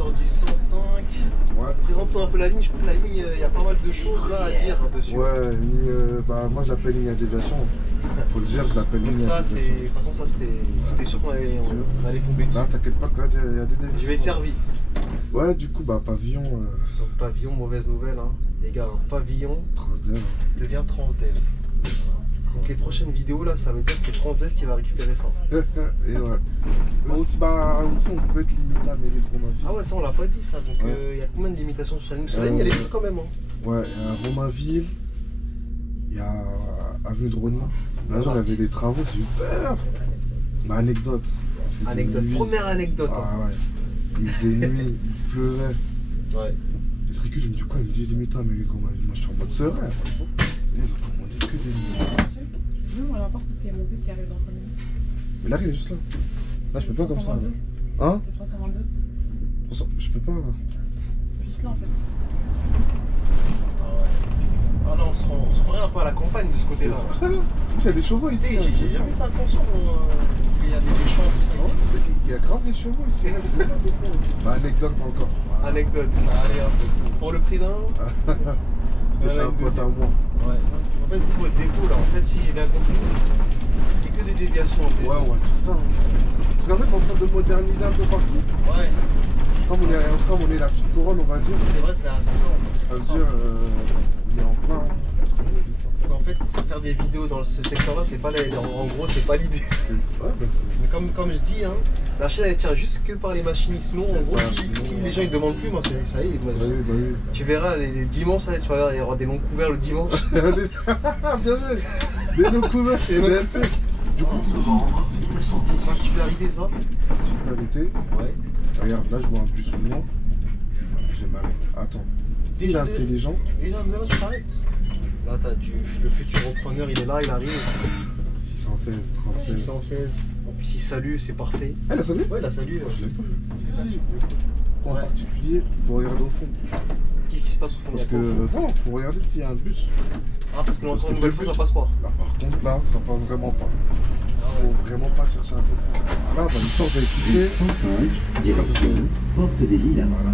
sort du 105. Ouais. Présente-toi un peu la ligne. Je trouve que la ligne, il y a pas mal de choses là à dire dessus. Ouais, bah moi je l'appelle ligne à déviation. Faut le dire, je l'appelle ligne à déviation. De toute façon, ça c'était sûr qu'on allait tomber dessus. Là, t'inquiète pas que là, il y a des déviations. Je vais être servi. Ouais, du coup, bah pavillon. Donc pavillon, mauvaise nouvelle, hein. Les gars, un pavillon Transdev. devient Transdev. Donc les prochaines vidéos là, ça veut dire que c'est Transdev qui va récupérer ça. Et ouais. Mais aussi, aussi, on peut être limité à mairie de Romainville. Ah ouais, ça on l'a pas dit ça. Donc il y a combien de limitations sur la ligne? Parce que la ligne elle est longue quand même. Hein. Ouais, il y a Romainville, il y a Avenue de Rony. Là, on avait des travaux, super. Mais anecdote. Anecdote, première anecdote. Ah ouais. Il faisait nuit, il pleuvait. Ouais. Le tricule, il me dit quoi? Il me dit limite à mairie de Romainville. Moi, je suis en mode serein. Ils ont commandé que des limites. Non, on l'emporte parce qu'il y a mon bus qui arrive dans 5 minutes. Mais là, il est juste là. Là, je peux pas comme ça. 322. Hein? Le 322. Je peux pas là. Juste là en fait. Ah non, on se croirait un peu à la campagne de ce côté-là. Il y a des chevaux ici. J'ai jamais fait attention qu'il y a des champs, tout ça ici. Il y a grave des chevaux ici. Il y a des chevaux de fond. Bah, anecdote encore. Anecdote. Allez, hop. Pour le prix d'un. J'étais chez un pote à moi. Ouais. En fait, pour votre dépôt là, en fait, si j'ai bien compris, c'est que des déviations en fait. Ouais, on va dire ça. Parce qu'en fait, c'est en train de moderniser un peu partout. Ouais. Comme on est la petite couronne, on va dire. C'est vrai, c'est ça en fait. Ça veut dire, on est en plein. Donc, en fait, faire des vidéos dans ce secteur-là, c'est pas en gros, c'est pas l'idée. Ouais, bah Mais comme je dis, hein, la chaîne elle tient juste que par les machines. Sinon, en gros, si les gens ils demandent plus, moi ça y est. Moi, bah oui. tu verras les dimanches, là, tu vas voir, il y aura des noms couverts le dimanche. Bien vu. Des noms couverts. Du coup, ici. Particularité ça. Particularité. Ouais. Regarde, là je vois un bus au loin. Je m'arrête. Attends. S'il est intelligent. Déjà, maintenant tu t'arrêtes. Là, le futur repreneur, il est là, il arrive. 616, 36. 616. En plus, il salue, c'est parfait. Elle a salué? Ouais, il a salué. Je l'ai pas vu. Si. En particulier, faut regarder au fond. Qu'est-ce qui se passe au fond? Parce que, non, faut regarder s'il y a un bus. Ah, parce que encore une nouvelle fois, ça passe pas. Là, par contre, là, ça passe vraiment pas. Faut vraiment pas chercher un peu. Là, bah, une sorte d'équipé. Direction Porte des Lilas. Voilà.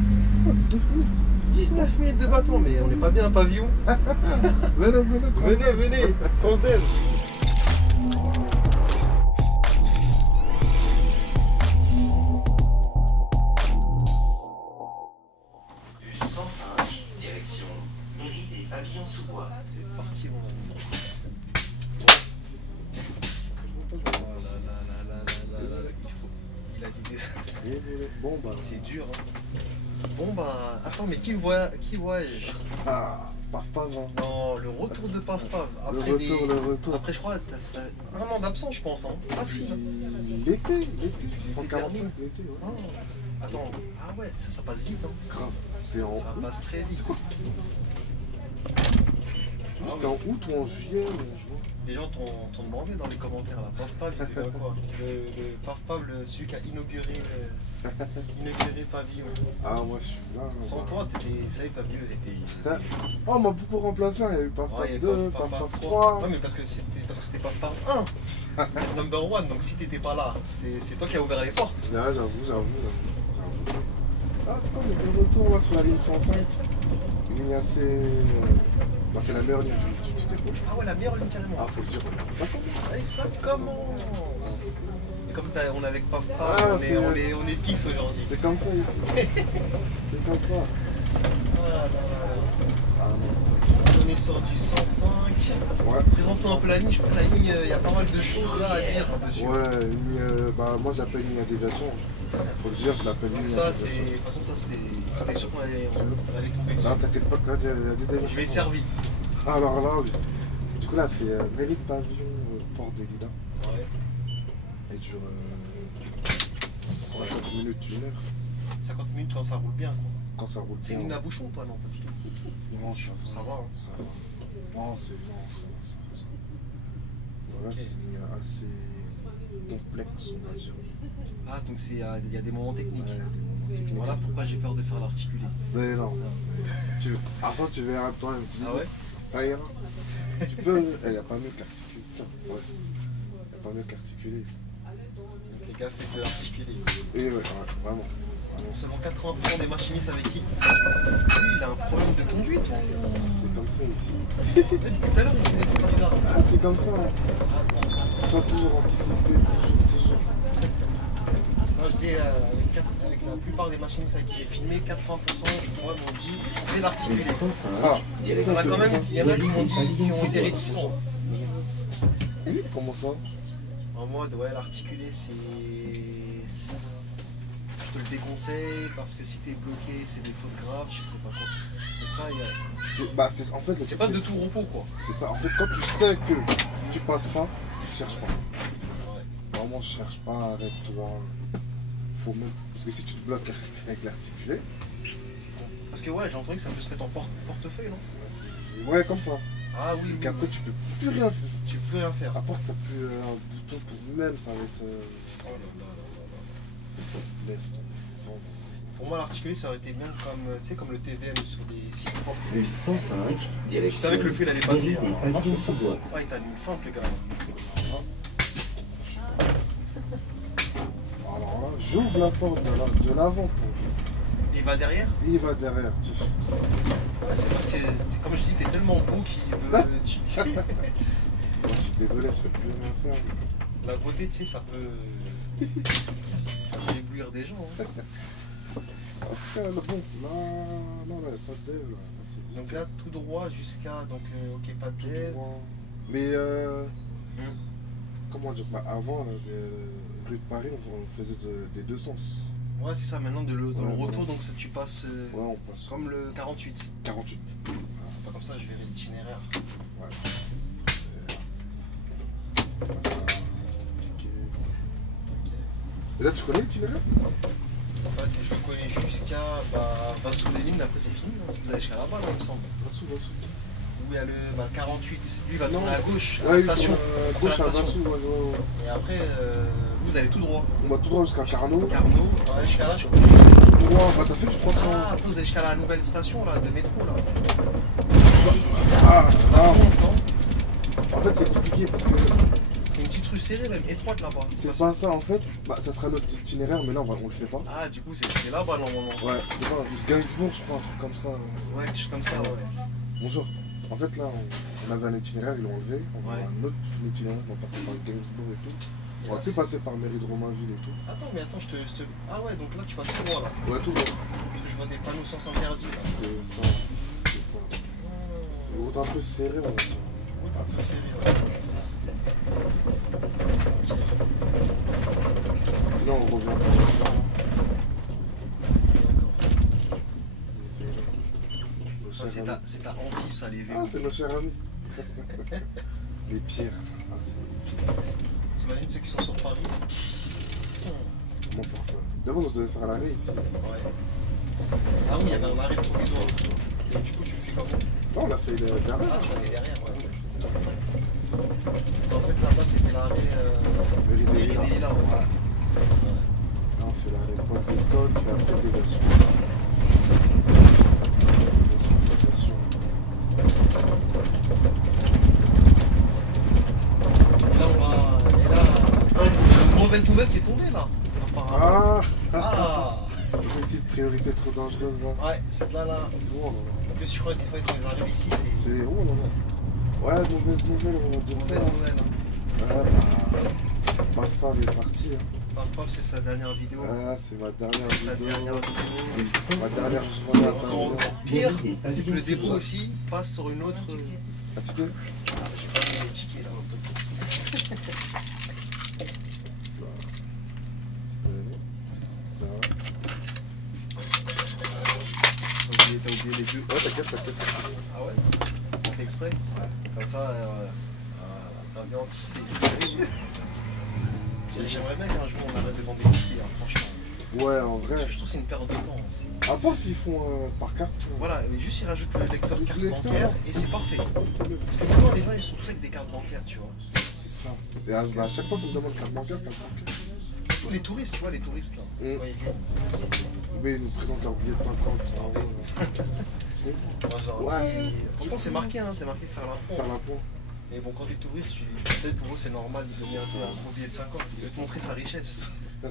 Oh, 19 minutes. 19 minutes de bâton, mais on n'est pas bien un pavillon. Venez, on se donne. Direction mairie des Pavillons-sous-Bois. C'est parti, mon ami. Il a dit Désolé. Bon, bah. c'est dur. Hein. Bon, bah. Attends, mais qui voyage? Ah, paf, hein. Non, le retour de Paf Paf. Le retour. Après, je crois, t'as un an d'absence, je pense. Hein. Ah, si. L'été. dernier. 145, l'été, ouais. Ah, attends. Ah, ouais, ça passe vite. Hein. Grave. C'était en Ça août. passe très vite. C'était en août ou en juillet ou en juin? Les gens t'ont demandé dans les commentaires, là, Paf Paf, il était dans quoi? Le Paf Paf, celui qui a inauguré Pavillon. Ah, moi je suis là. Sans toi, ça y est, Pavillon, c'était. Oh, on m'a beaucoup remplacé, il y a eu Paf Ouais, il y Paf a 2, Paf Paf Paf Paf 3. 3. Ouais, mais parce que c'était Paf Paf 1. Number 1, donc si t'étais pas là, c'est toi qui as ouvert les portes. Là, j'avoue. Ah, en tout cas, on était de retour là sur la ligne 105. Une ligne assez. Bah, c'est la meilleure ligne du dépôt. Ah ouais, la meilleure ligne carrément. Ah, faut le dire, regarde. Ça commence. Et ça commence. Et comme on est avec Paf Paf, Ah, on est pisse aujourd'hui. C'est comme ça ici. C'est comme ça. Ah non. On est sur du 105. Ouais. Présente-toi un peu la ligne. Je crois que la ligne, il y a pas mal de choses là à dire dessus. Ouais, bah moi j'appelle ligne à déviation. Faut le dire, je l'appelle ligne à Donc ça, déviation. de toute façon, ça c'était sûr qu'on allait tomber dessus. Là, t'inquiète pas que là, il y a des déviations. Je vais être servi. Alors là, oui. Du coup, là, elle fait mairie de pavillon, Porte des Lilas. Ouais. Elle dure 50 minutes, 1 heure. 50 minutes quand ça roule bien, quoi. Quand ça roule C'est bien. une ligne à bouchon, toi, non, pas du tout. Non, ça va. Ça va, hein. Ça va. Non, c'est bien, ça va. Là, Ok. c'est une ligne assez complexe, on va dire. Ah, donc il y a des moments techniques. Ouais, des moments techniques. Voilà pourquoi j'ai peur de faire l'articulé. Mais non. Attends, tu verras toi-même. Tu dis, Ah ouais? ça ira. Tu peux. Il n'y a pas mieux qu'articuler. Ouais. Il n'y a pas mieux qu'articuler. Donc les gars, faites de l'articulé. Et ouais, vraiment. Seulement 80% des machinistes avec qui. Lui, il a un problème de conduite. C'est comme ça ici. Depuis tout à l'heure, il fait des trucs bizarres. Ah, c'est comme ça. Ils sont toujours anticipés, toujours. Moi, je dis, avec la plupart des machinistes avec qui j'ai filmé, 80% moi m'ont dit, fais l'articulé. Ah, Il y en a quand même, il y en a qui m'ont dit, qui ont été réticents. comment ça? En mode, ouais, l'articulé, c'est. Je te le déconseille parce que si t'es bloqué, c'est des fautes graves, je sais pas quoi. Et ça, il y a. Bah, en fait, C'est pas de tout repos, quoi. C'est ça. En fait, quand tu sais que tu passes pas, cherche pas. Vraiment, cherche pas, arrête-toi. Faut même. Parce que si tu te bloques avec l'articulé. C'est bon. Parce que, ouais, j'ai entendu que ça peut se mettre en portefeuille, non? Ouais, comme ça. Ah oui, oui. Qu'après, tu peux plus rien faire. Tu peux plus rien faire. À part si t'as plus un bouton pour même, ça va être. Oh là là là. Laisse tomber. Pour moi, l'articulé, ça aurait été bien comme, tu sais, comme le TVM sur des sites propres. Bus 105, direction. Tu savais que le feu, il allait passer. Mairie des Pavillons sous bois. Ah, il t'a mis une feinte, le gars. Alors là, j'ouvre la porte de l'avant. Il va derrière? Et il va derrière. Ouais, c'est parce que, comme je dis, t'es tellement beau qu'il veut. Je suis désolé, je fais plus rien faire. La beauté, tu sais, ça peut. Ça peut éblouir des gens. Hein. Après, bon, là, il n'y a pas de dev. Là. Donc là, tout droit jusqu'à. Donc, ok, pas de Tout dev. droit. Mais, comment dire, bah, avant, là, rue de Paris, on faisait des deux sens. Ouais, c'est ça, maintenant, dans le Ouais, retour, ouais. donc ça, tu passes. Ouais, on passe. Comme le 48. 48. Voilà, C'est comme ça, je verrai l'itinéraire. Ouais. C'est compliqué. Et là, tu connais l'itinéraire? En fait, je le connais jusqu'à. Va sous les lignes, après c'est fini, hein, parce que vous allez jusqu'à là-bas, là, il me semble. Va-sous. Où il y a le 48. Lui, il va Non. tourner à gauche, à Ouais, la station. gauche Après à la station. Vassou, ouais. Et après, vous allez tout droit. On va tout droit jusqu'à Carnot. Carnot, ouais, jusqu'à là, je crois. Tout droit, bah t'as fait du 300. Ah, après, vous allez jusqu'à la nouvelle station là, de métro là. Ah, Ah, non. non. En fait, c'est compliqué parce que C'est une petite rue serrée, même étroite là-bas. c'est pas ça en fait. Bah, ça sera notre itinéraire, mais là, on le fait pas. Ah, du coup, c'est là-bas normalement. Ouais, devant Gainsbourg, je crois, un truc comme ça. Ouais, quelque chose comme ça, ouais. Bonjour. En fait, là, on avait un itinéraire, ils l'ont enlevé. On a Ouais. un autre itinéraire, on va passer par Gainsbourg et tout. Et On va là, plus c'est- passer par Mairie de Romainville et tout. Attends, mais attends, je te. Ah, ouais, donc là, tu vas tout droit là. Ouais, tout droit. Parce que je vois des panneaux sens interdits là. C'est ça. C'est ça. Hmm. Route un peu serrée, on va dire. Oui, t'as un peu serré, ouais. Sinon, on revient par là. Ça, c'est ta hantise, ça, les vélos. Ah, c'est nos chers amis. Des pierres. Ah, c'est des pierres. T'imagines ceux qui sont sur Paris? Comment faire ça? D'abord, on devait faire l'arrêt ici. Ouais. Ah oui, il y avait un arrêt provisoire. Et du coup, tu le fais comment? Non, on l'a fait derrière. Ah, tu l'as fait derrière, ouais. En fait, là-bas, c'était l'arrêt Mairie des Mairie des Lilas. Ouais. Là, on fait l'arrêt pointe d'école, puis après déviation. Et là, on va. Et là, une mauvaise nouvelle qui est tombée là. Apparemment. Ah! Ah! C'est aussi une priorité trop dangereuse là. Ouais, cette là. Oh là là. En plus, je crois que des fois, quand ils arrivent ici, c'est C'est. Oh là là. Ouais, mauvaise nouvelle, on va dire ça. mauvaise nouvelle. Hein. Ouais, bah. Ma femme est partie. Hein. Enfin, prof, c'est sa dernière vidéo. Ah, c'est ma dernière C'est sa vidéo. dernière vidéo. Ma dernière journée à Encore Paris. pire, c'est que le dépôt aussi passe sur une autre. Un ticket? Ah, j'ai pas mis les tickets là. T'as oublié les deux. Ouais, t'inquiète. Ah ouais? On fait exprès? Ouais. Comme ça, t'as bien anticipé. J'aimerais bien qu'un jour on arrête de vendre des tickets, hein, franchement. Ouais, en vrai. Je trouve que c'est une perte de temps. c'est- À part s'ils font par carte. Voilà, mais juste ils rajoutent le lecteur Le carte lecteur. bancaire et c'est parfait. Parce que maintenant les gens ils sont tous avec des cartes bancaires, tu vois. C'est ça. Et à chaque fois, ça me demande carte bancaire, carte bancaire. Tous les touristes, tu vois, les touristes là. Mm. Quand ils viennent. Mais ils nous présentent leur billet de 50, 100 euros. Moi, genre, Ouais. Pourtant c'est marqué, hein, c'est marqué faire l'impôt. Faire l'impôt. Mais bon, quand t'es touriste, peut-être pour eux c'est normal de donner un gros billet de 50, il veut te montrer sa richesse. Ça,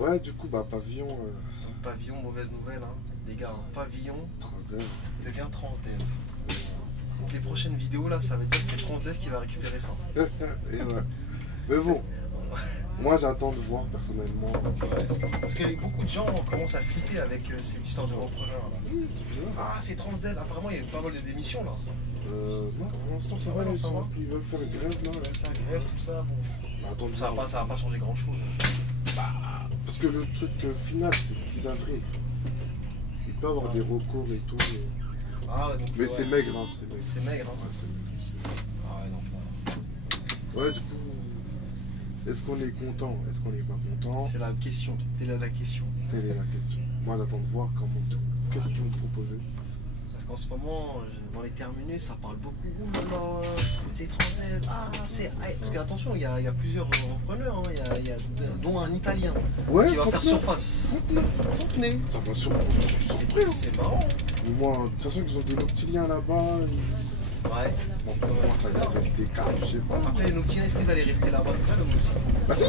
Ouais, du coup, bah, Pavillon, Donc, Pavillon, mauvaise nouvelle, hein. Les gars, hein, Pavillon Transdev. devient Transdev. Donc, les prochaines vidéos, là, ça veut dire que c'est Transdev qui va récupérer ça. Et ouais. Mais bon, moi j'attends de voir personnellement. Parce que beaucoup de gens commencent à flipper avec cette histoire de repreneur, là. Oui, c'est bizarre. Ah, c'est Transdev. Apparemment, il y a eu pas mal de démissions, là. Non, pour l'instant ça Ah va, ouais, ils ça va. ils veulent faire une grève là. La grève, tout ça, bon. Mais attends, Ça va pas changer grand-chose. parce que le truc final c'est le 10 avril. Il peut y avoir des recours et tout. Ah ouais, donc... Mais ouais. c'est maigre, hein, c'est maigre. C'est maigre, hein. Ouais, c'est maigre. Ah ouais, donc voilà. Ouais, du coup, est-ce qu'on est content? Est-ce qu'on n'est pas content? C'est la question. Telle est la question. Telle est la question. Moi j'attends de voir qu'est-ce qu'ils vont proposer. Parce qu'en ce moment, dans les terminus, ça parle beaucoup. Ouh là là, c'est Transdev. Ah, c'est... Parce qu'attention, il y a plusieurs repreneurs, hein. Il y a dont un Italien Ouais, qui va faire Fontenay. surface. Fontenay. Ça m'a surpris, je suis surpris. Hein. C'est marrant. Mais moi, de toute façon, ils ont des Noctiliens là-bas. Ouais. Bon, pour moi, ça va rester calme, je sais pas. Après, les Noctiliens, est-ce qu'ils allaient rester là-bas? C'est ça le mot aussi. Bah si.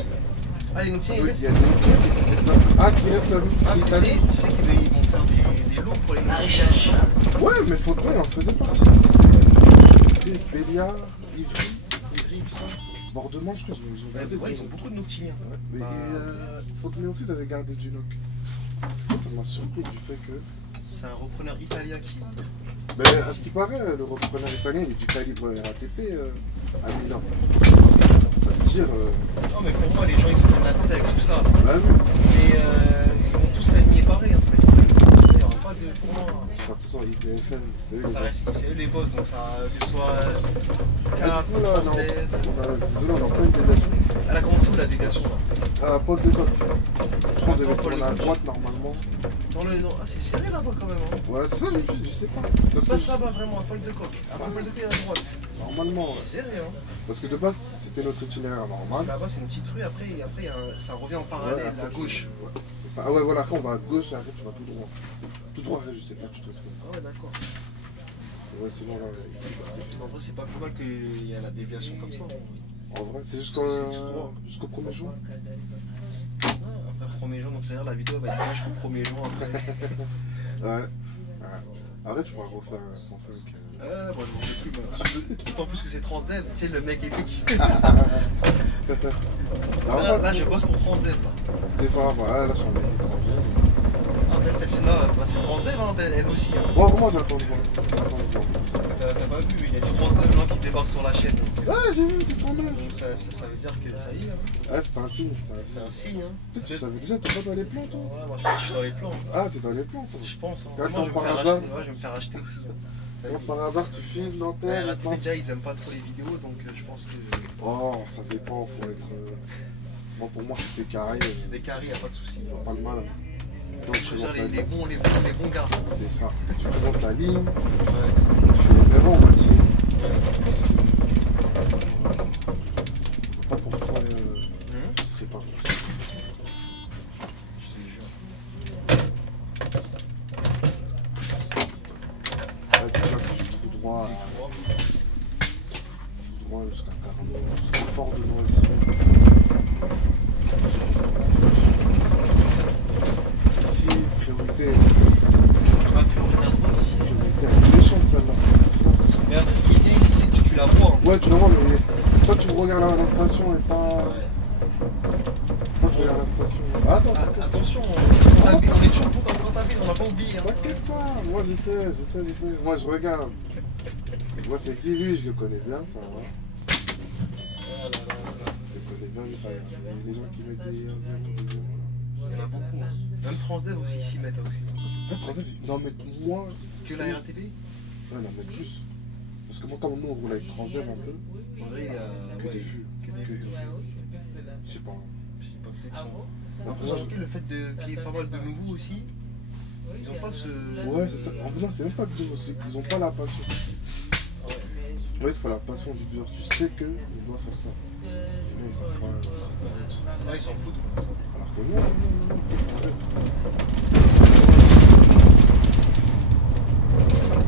Ah, les Noctiliens, ils Il restent. y a des Noctiliens qui restent là. Ah, qui restent là, oui. Ah, c'est mais Italie. tu sais qu'ils vont faire des lots pour les Noctiliens. Ouais, mais Fontenay en faisait partie. C'était Béliard, Ivry, Bordeaux, je crois qu'ils ont gardé. Ouais, ils ont beaucoup de Noctiliens. Ouais, mais Bah. Fontenay aussi, ils avaient gardé Ginoc. Ça m'a surpris du fait que. C'est un repreneur italien qui... Mais à ce qui paraît, le repreneur italien, il est du calibre RATP à Milan. Ça tire. Non, mais pour moi, les gens, ils se prennent la tête avec tout ça. Bah oui. Mais ils vont tous s'aligner pareil. Hein. Il n'y aura pas de... Pour moi, Enfin, de toute façon, IPFM, c'est eux les ça boss. reste, c'est eux les boss. Donc, ça, que ce soit... Et Cap, du coup, là, Transdev... désolé, on n'a pas une délégation. Elle a commencé où la déviation là? Ah, Paul de Coq. Je crois qu'on devait Paul de tourner à Coq. droite normalement. Ah, c'est serré là-bas quand même. Hein. Ouais, c'est ça, je sais pas. Parce Passe que là-bas vraiment à Paul de Coq. Après Paul de Coq à droite. normalement, ouais. C'est serré, hein. Parce que de base, c'était notre itinéraire normal. Là-bas, c'est une petite rue. Après ça revient en parallèle, après, à gauche. Ouais, c'est ça. Ah ouais, voilà, après on va à gauche et après tu vas tout droit. Tout droit, après, je sais pas, tu te retrouves. Ah ouais, d'accord. Ouais, sinon là, c'est fini. En vrai, c'est pas plus mal qu'il y ait la déviation comme ça. En vrai, c'est C'est tout droit. jusqu'au 1er juin. Après, 1er juin, donc c'est-à-dire la vidéo va être bien jusqu'au 1er juin après. Ouais. Après, tu pourras refaire 105. Moi je m'en veux plus. Moi. D'autant plus que c'est Transdev. Tu sais, le mec épique. Là, je bosse pour Transdev. Là. C'est ça, voilà, là, je suis en mec. En fait, cette chaîne-là, bah, c'est Transdev, hein, elle aussi. Hein. Bon, vraiment, j'attends de voir. J'attends de voir. T'as pas vu, il y a du Transdev là, qui débarque sur la chaîne. Ah, j'ai vu, c'est son œuvre. Donc ça veut dire que ça y est. Hein. Ouais, c'était un signe, c'était un C'est signe. un signe. Hein. Toi, tu savais déjà, t'es pas dans les plans, toi? Ouais, moi je suis dans les plans. Ah, t'es dans les plans, toi. Je pense. Hein. Quand Moi, je vais, par me faire hasard- acheter, ouais, je vais me faire acheter aussi. Hein. Ça y Quand est. par hasard, tu filmes Ouais, Nanterre. RATP, déjà, ils aiment pas trop les vidéos, donc je pense que Oh, ça dépend, faut être. Moi, pour moi, c'était carré. c'est des carrés, y a pas de souci. Pas de mal. Donc, tu Choisir présentes les bons gars. C'est ça. Tu présentes la ligne, Ouais. tu fais les mêmes, on va dire. Pas pour toi, je serais pas bon. Je te jure. Là, tu passes tout droit, tout droit jusqu'à Carnot, jusqu'au fort de Noisy. Ici, priorité. Tu vas plus regarder à droite ici. Priorité, elle est méchante celle-là. Fais attention. Mais après, ce qui est bien ici, c'est que tu la vois. Hein. Ouais, tu la vois, mais toi tu regardes la station et pas. Ouais. Toi tu regardes la station. Ah, attends, Ah, t'inquiète. attention, on est toujours bon dans ta ville, on n'a pas oublié. Hein. T'inquiète pas, moi je sais. Moi je regarde. Moi c'est qui lui, je le connais bien, ça va. Ah là là là là. Je le connais bien, mais ça va. Il y a des gens qui mettent des 1-0, des 0. Il y en a beaucoup. Hein. Même Transdev aussi, ils s'y mettent aussi. Ah, Transdev, non mais moi. Que la RATP Ouais, non mais plus. Parce que moi, comme nous on roule avec Transdev un peu, En vrai, que des vues. Que des vues. Je sais pas. Je sais pas, peut-être son. Après, J'ai remarqué le fait qu'il y ait pas mal de nouveaux aussi. Ils ont pas ce. Ouais, c'est ça. En fait, non, c'est même pas que ils ont pas la passion. Ouais. Ouais, il faut la passion du genre, tu sais que on doit faire ça. Et là, ils savent pas, ils s'en foutent. Ouais, ils s'en foutent. Quoi, ça. Alors que non, ça reste.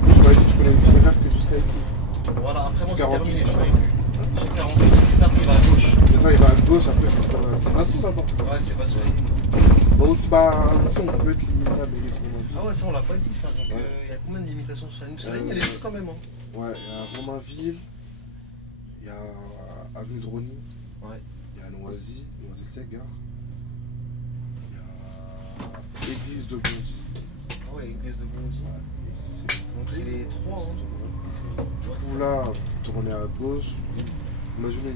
Moi, je m'avais dit que je connais l'itinéraire que jusqu'à ici. Voilà, après moi c'est 48. terminé, je l'ai vu. J'ai 48 qui fait ça, puis il va à gauche. Et ça, il va à gauche, après, c'est Vassou là-bas. Ouais, c'est pas souci. Bah, si on peut être limité à Romainville. Ah ouais, ça on l'a pas dit ça. Donc il Ouais. y a combien de limitations sur la ligne? Parce que la ligne elle est chaude quand même. Hein. Ouais, il y a Romainville, il y a Avenue de Rony, Ouais. il y a Noisy, Noisy-le-Sec, gare. Il y a Église de Bondy. Ah ouais, église de Bondy. Ouais, et c'est- Donc c'est les trois. Hein. Du coup là, vous tournez à gauche. Imaginez,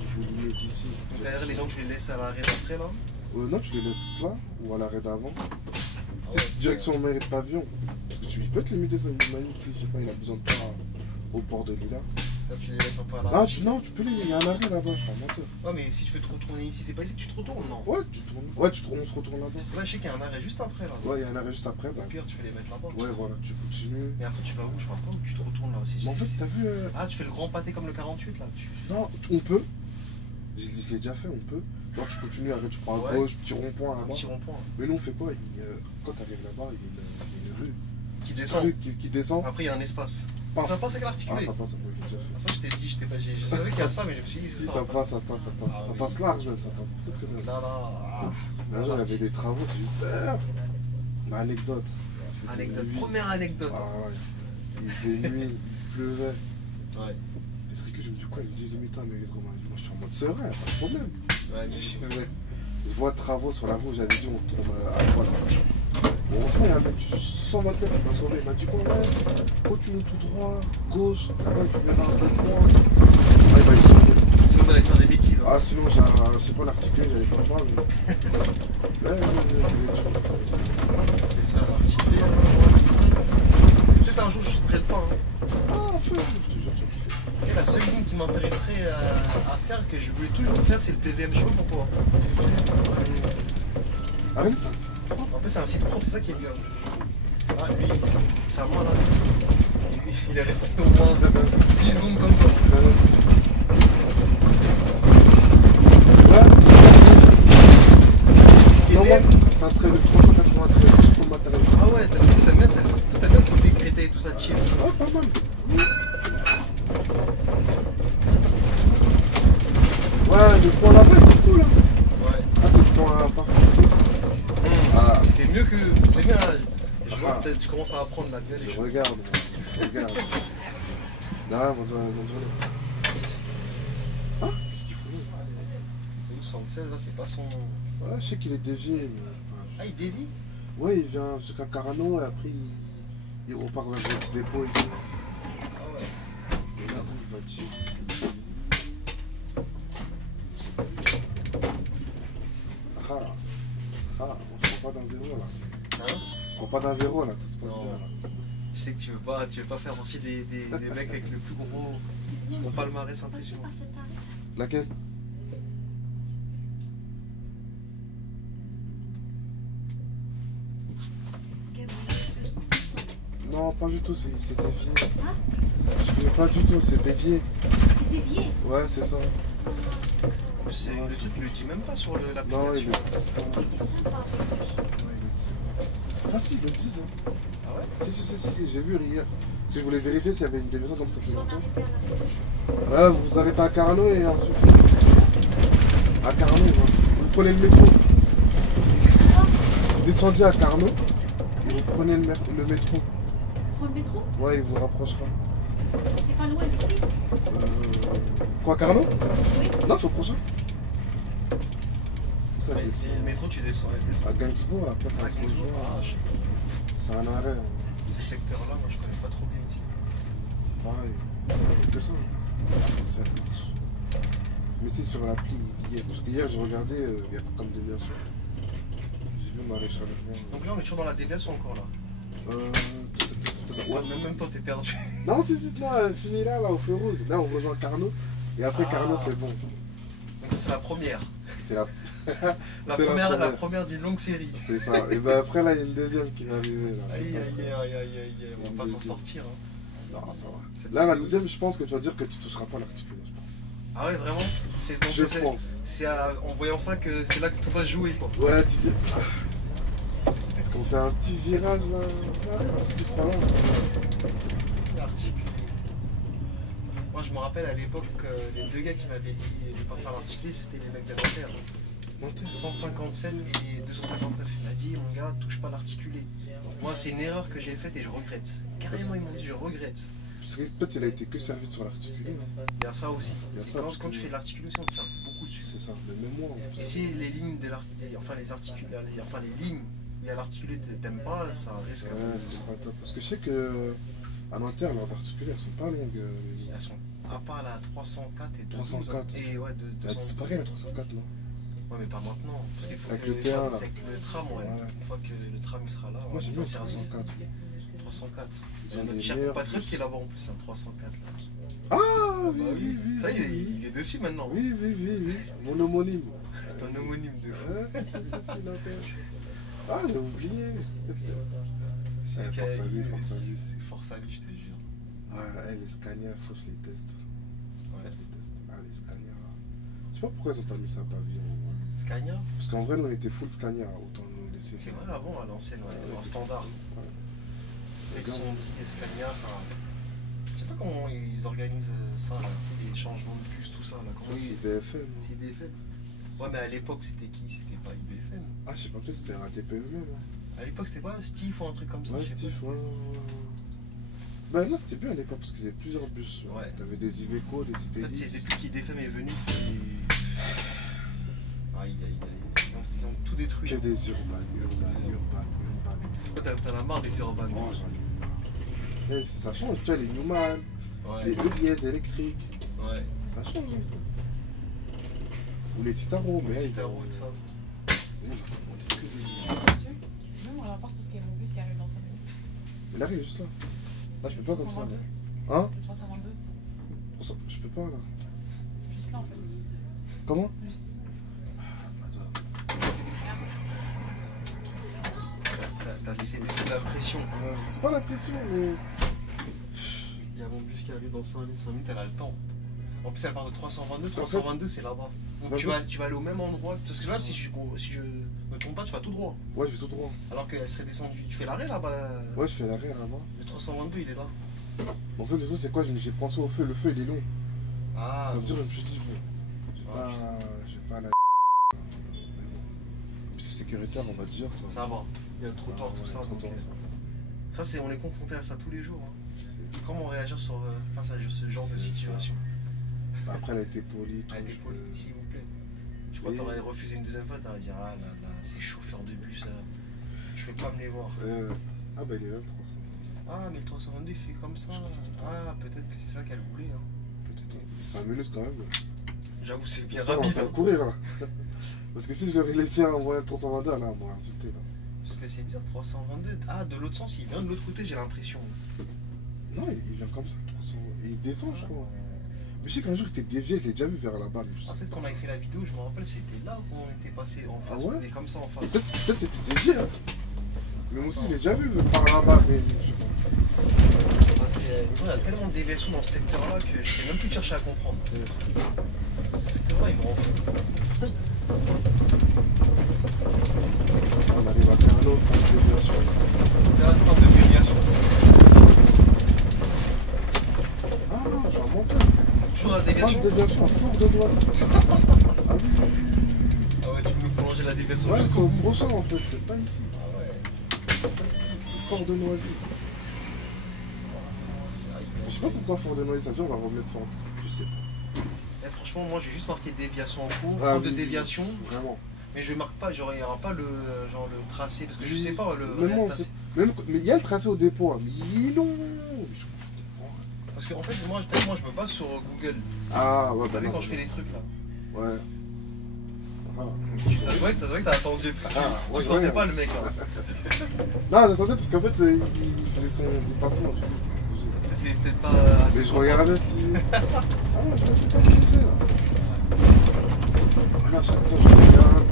il vous limite ici. Donc derrière les gens tu les laisses à l'arrêt d'après là. Non, tu les laisses là ou à l'arrêt d'avant. Ah C'est direction mairie de Pavillon. Parce que tu peux te limiter ça, imagine si je sais pas, il a besoin de toi au port de Lila. Ça tu les laisses un peu à Ah l'arrêt. non, tu peux les, il y a un arrêt là-bas, je suis un menteur. Ouais mais si tu veux te retourner ici, c'est pas ici que tu te retournes non. Ouais, tu tournes. Ouais, on se retourne là-bas. Là je sais qu'il y a un arrêt juste après là. Ouais, il y a un arrêt juste après. Bah, Au pire tu peux les mettre là-bas. ouais, voilà, tu continues. Mais après tu vas où? Je vois pas où tu te retournes là aussi. Mais en fait, t'as vu. Ah tu fais le grand pâté comme le 48 là. Non, on peut. Je l'ai déjà fait, on peut. Genre, tu continues, arrête, tu prends à Ouais. gauche, petit rond-point Un là-bas. petit rond-point. Mais nous, on fait quoi quand t'arrives là-bas, il y a une rue. Qui Un descend. truc qui descend. Après il y a un espace. Paf. Ça passe avec Ah, l'articulé. ça passe, j'ai déjà fait. Ah, ça je t'ai dit, je savais qu'il y a ça mais je me suis dit Si, c'est ça passe, ça passe, ça passe. Ah, Ça oui. passe large même, ça passe très très bien. Là là. Un jour, il y avait des travaux, j'ai eu peur. Une anecdote. Il faisait Anecdote. nuit. Première anecdote. Ah, voilà. Il faisait nuit, il pleuvait. Ouais. Et truc que je me dis quoi, il me dit limite-toi, mais moi je suis en mode serein, pas de problème. Ouais, mais Je vois travaux sur la route, j'avais dit on tourne à droite. Heureusement, il y a un mec 120 mètres qui m'a sauvé. Il m'a dit quoi, ouais, continue tout droit, gauche, là-bas tu verras un peu de moi. Ah, il m'a dit sinon t'allais faire des bêtises. Hein. ah, sinon, je sais pas l'articulé, j'allais faire mal. Mais... C'est ça l'articulé. Peut-être un jour je ne traite pas. Hein. Ah, fais, je te jure, j'ai kiffé. Et la seule ligne qui m'intéresserait à faire, que je voulais toujours faire, c'est le TVM. Je sais pas pourquoi. Ah, même ça, c'est... En fait, c'est un site propre, c'est ça qui est bien. Ah, lui, c'est à moi là. Il est resté au moins 10 secondes comme ça. Ouais. TVM. Ça serait le 393, je trouve le matériel. Ah ouais, t'aimes bien le côté crété et tout ça chill. Ouais, pas mal. Ouais, le point là-bas, il est cool, hein. Ouais. Ah, c'est le point parfait. Ah. C'était mieux que. C'est bien. Je vois Ah. peut-être tu commences à apprendre là-dedans les Je choses. regarde, je regarde. Non, bonne journée. Ah, qu'est-ce qu'il fout là? Le 76 là, c'est pas son. Ouais, je sais qu'il est dévié, mais... Ah, il dévie. Ouais, il vient jusqu'à Carano et après il repart vers le dépôt et tout. Ah ouais. Et là, il va dire... On se prend pas d'un zéro là. Hein? On prend pas d'un zéro là, tout se passe Non. bien là. Je sais que tu veux pas faire aussi des mecs avec le plus gros. Mon palmarès impressionnant. Laquelle? Non, pas du tout, c'est dévié. Je fais pas du tout, c'est dévié. C'est dévié. Ouais, c'est ça. Le truc, il le dit même pas sur Non, il l'application. le dit pas. Ah si, ils le disent. Hein. Ah ouais? Si, j'ai vu hier. Parce que je voulais vérifier s'il y avait une déviation comme ça fait longtemps. Ouais, vous vous arrêtez à Carano et ensuite. À Carano, ouais. Vous prenez le métro. Vous descendez à Carano et vous prenez le métro. Prends le métro. Ouais, il vous rapprochera. C'est pas loin d'ici. Quoi, Carano? Oui. Non, c'est au prochain. Ça, Ouais, descend. le métro, tu descends. À Gainsbourg, après, Ah, t'as un Gainsbourg, ah, je sais C'est un arrêt. Hein. pas. Ce secteur-là, moi, je connais pas trop bien ici. Pareil. Il y a que ça. Ça marche. Mais c'est sur l'appli hier. Parce que hier, j'ai regardé, il y a comme déviation. J'ai vu maréchal juin. Donc là, on est toujours dans la déviation encore là. Ouais. Même temps, t'es perdu. Non, non, fini là, au feu rouge. Là, on rejoint Carnot. Et après, Carnot, c'est bon. Donc ça, c'est la première. C'est la... La C'est première d'une longue série. C'est ça. Et ben après, là, il y a une deuxième qui va arriver. Là, Aïe, juste aïe, après. aïe, aïe, aïe, on va pas s'en sortir. Hein. Non, ça va. Là, la deuxième, je pense que tu vas dire que tu toucheras pas l'articulé, je pense. Ah ouais, vraiment? Je pense. C'est en voyant ça que c'est là que tout va se jouer, quoi. Ouais, tu dis... Est-ce qu'on fait un petit virage là? Arrête, c'est ce qu'il prend là. L'articulé. Moi, je me rappelle à l'époque que les deux gars qui m'avaient dit de pas faire l'articulé, c'était les mecs de Nanterre. Nanterre. 157 et 259. Il m'a dit, mon gars, touche pas l'articulé. Moi, c'est une erreur que j'ai faite et je regrette. Carrément, ils m'ont dit, je regrette. Parce que peut-être il a été que servi sur l'articulé. Hein. Il y a ça aussi. Il y a C'est ça, quand, parce quand que- tu fais de l'articulation, tu serres beaucoup dessus. C'est ça, mais même moi. En plus. Et si les lignes de enfin les lignes où il y a l'articulé t'aimes pas, ça risque. Ouais, c'est pas top. Parce que je sais que à Nanterre, leurs articulés, elles sont pas longues. Les lignes. Elles sont à part la 304 et 304. et ouais, de Elle a 200. disparu la 304, non? Ouais, mais pas maintenant. Parce qu'il faut Avec que le T1, là. c'est avec le tram, ouais. Ouais. Une fois que le tram il sera là, Moi j'aime bien le c'est 304. 304. Ils Il y a ont notre des cher meilleurs compatriote bus. qui est là-bas en plus, un 304 là. Ah Bah oui, oui, oui. Ça, oui, oui. il est dessus maintenant. Oui, oui, oui, oui. Mon homonyme. C'est un homonyme de fou. Ouais, c'est Nanterre. Ah, j'ai oublié. C'est Ouais, force à lui, force à lui. C'est force à lui, je te jure. Ouais, les Scania, faut que je les teste. Ouais. Je les teste. Ah, les Scania. Je sais pas pourquoi ils ont pas mis ça à pavillon. Scania, Parce qu'en vrai, nous on était full Scania, autant nous laisser. c'est vrai avant à l'ancienne, ouais, Ouais. en standard. Ouais. Avec son dit Scania, ça. Je sais pas comment ils organisent ça là, tu sais, les changements de bus, tout ça là. Comment C'est c'est IDFM. C'est IDFM. Ouais, mais à l'époque c'était qui? C'était pas IDFM. Ah, je sais pas, peut-être c'était RATP eux-mêmes. Hein. À l'époque c'était pas Steve ou un truc comme ça. Ouais, je sais Steve, pas. ouais, ouais, ouais. Bah là, c'était bien à l'époque parce qu'ils avaient plusieurs bus. Ouais. T'avais des Iveco, des En fait, c'est Citélis. depuis qu'IDFM est venu, c'est des. Aïe aïe aïe. Ils ont tout détruit. Que des urbanes. Toi, t'en as marre des urbains. Oh, j'en ai marre. Eh, ça change, tu vois, les Newman, les Ouais. EBS électriques, Ouais. ça change un peu. Ou les Citaro, mais là, ils ont. ça. Ils ont commandé que des Monsieur, même on l'appart parce qu'il y a mon bus qui arrive dans 5 minutes. Il arrive juste là. Là, je peux pas comme ça. 322. Là. Hein Le 322. Je peux pas là. Juste là en fait. Comment Juste. Attends. C'est de la pression. C'est pas la pression, mais. Il y a mon bus qui arrive dans 5 minutes. 5 minutes, elle a le temps. En plus, elle part de 322. Parce qu'en 322, c'est là-bas. Donc, D'accord. tu vas aller au même endroit. Parce que là, si je me trompe pas, tu vas tout droit. Ouais, je vais tout droit. Alors qu'elle serait descendue. Tu fais l'arrêt là-bas. Ouais, je fais l'arrêt là-bas. Le 322, il est là. En fait, le truc, c'est quoi j'ai pensé au feu. Le feu, il est long. Ah, Ça veut dire, je me suis dit, bon, j'ai pas la. Mais bon. Puis c'est sécuritaire, on va dire. ça va. Il y a le trottoir, tout ça. Le Donc, trottoir, ça. on est confronté à ça tous les jours. Hein. C'est- Comment réagir face à ce genre de situation? Après, elle a été polie. tout, Elle a été je polie, peux- s'il vous plaît. Je crois que Et- t'aurais refusé une deuxième fois, t'aurais dit ah là là, ces chauffeurs de bus, je vais pas me les voir. Ah, bah il est là le 300. Ah, mais le 322 il fait comme ça. Ah, peut-être que c'est ça qu'elle voulait. Hein. Peut-être. 5 minutes quand même. J'avoue, c'est bien J'espère qu'on va rapide. pas Hein. courir là. Parce que si je l'aurais laissé un moyen 322, là, on m'aurait insulté là. Parce que c'est bizarre, 322. Ah, de l'autre sens, il vient de l'autre côté, j'ai l'impression. Non, il vient comme ça, le 300. Et il descend, je crois. Mais je sais qu'un jour il était dévié, je l'ai déjà vu vers là-bas. Mais je sais Ah, peut-être qu'on avait fait la vidéo, je me rappelle, c'était là où on était passé en face. Ah ouais On est comme ça en pas. face. Peut-être c'était dévié, hein. Mais moi aussi, je l'ai déjà vu par là-bas. Mais Parce qu'il y a tellement de déviations dans ce secteur-là que je sais même plus chercher à comprendre. Ce secteur-là, il me rend fou. on arrive à Carlo, fin de déviation. Là, fin de déviation. Ah non, je suis en monteur. Toujours la Fin déviation. de déviation à Fort de Noise. Ah oui. Ah ouais, tu veux nous prolonger la déviation Ouais, c'est jusqu'au au bout. prochain en fait, c'est pas ici. Ah ouais. C'est pas ici, c'est Fort de Noisy. Je sais pas pourquoi Fort de Noisy, ça veut dire on va remettre Fort. Je sais pas. Eh, franchement, moi j'ai juste marqué déviation en cours, Ah, faute de oui, déviation, Vraiment. mais je marque pas, genre il n'y aura pas le tracé, parce que je Oui. sais pas le Même réel moi, tracé. mais il y a le tracé au dépôt, hein, mais il est long. Mais je comprends. Parce que en fait, moi je me base sur Google. Ah ouais, T'as bah vu non, quand je fais les trucs là? Ouais. Ah. T'as vu que t'as attendu, parce que Ah, tu ouais, sentais ouais. pas le mec là. Non, j'attendais parce qu'en fait, il faisait son dépassement, du coup. Peut-être qu'il est peut-être pas assez Mais je concentré. regardais si. Ah ouais, je me fais pas diriger là. Là, chaque fois, je regarde.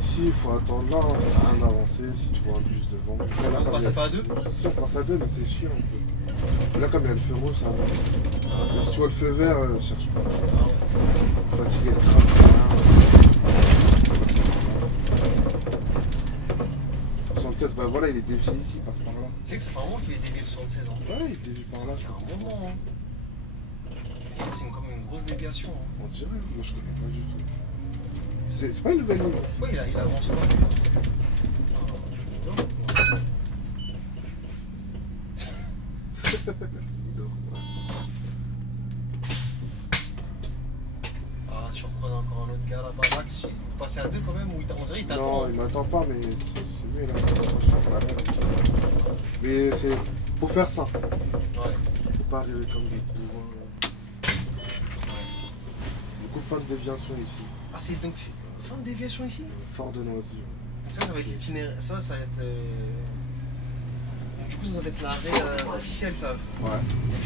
Ici, il faut attendre là, ça sert à rien d'avancer si tu vois un bus devant. Là, On comme passe il y a- pas à deux? Si on passe à deux, mais c'est chiant un peu. Là, comme il y a le feu rouge, ça va. Si tu vois le feu vert, cherche pas. Ah ouais. Fatigué de crabe. 76, bah voilà, il est dévié ici, il passe par là. Tu sais que ça fait un moment qu'il est dévié le 76 ans. Ouais, il est dévié par Ça là. fait un moment. Hein. C'est comme une grosse grosse déviation. Hein. On dirait, moi je connais pas du tout. C'est pas une nouvelle ligne. Ouais, il avance pas. Il dort, ouais. Ah, tu reprenais encore un autre gars là-bas. Max, vous passez à deux quand même ou on dirait il t'attend. Non, il m'attend pas, mais c'est mieux là. Franchement, la merde. Mais c'est. Faut faire ça. Ouais. Faut pas arriver comme des bourrins là. Beaucoup de fins de déviation ici. Ah, c'est donc fin de déviation ici. Fort de Noisy. Ça va être itinéraire. Ça va être. Du coup, ça va être l'arrêt officiel, ça. Ouais.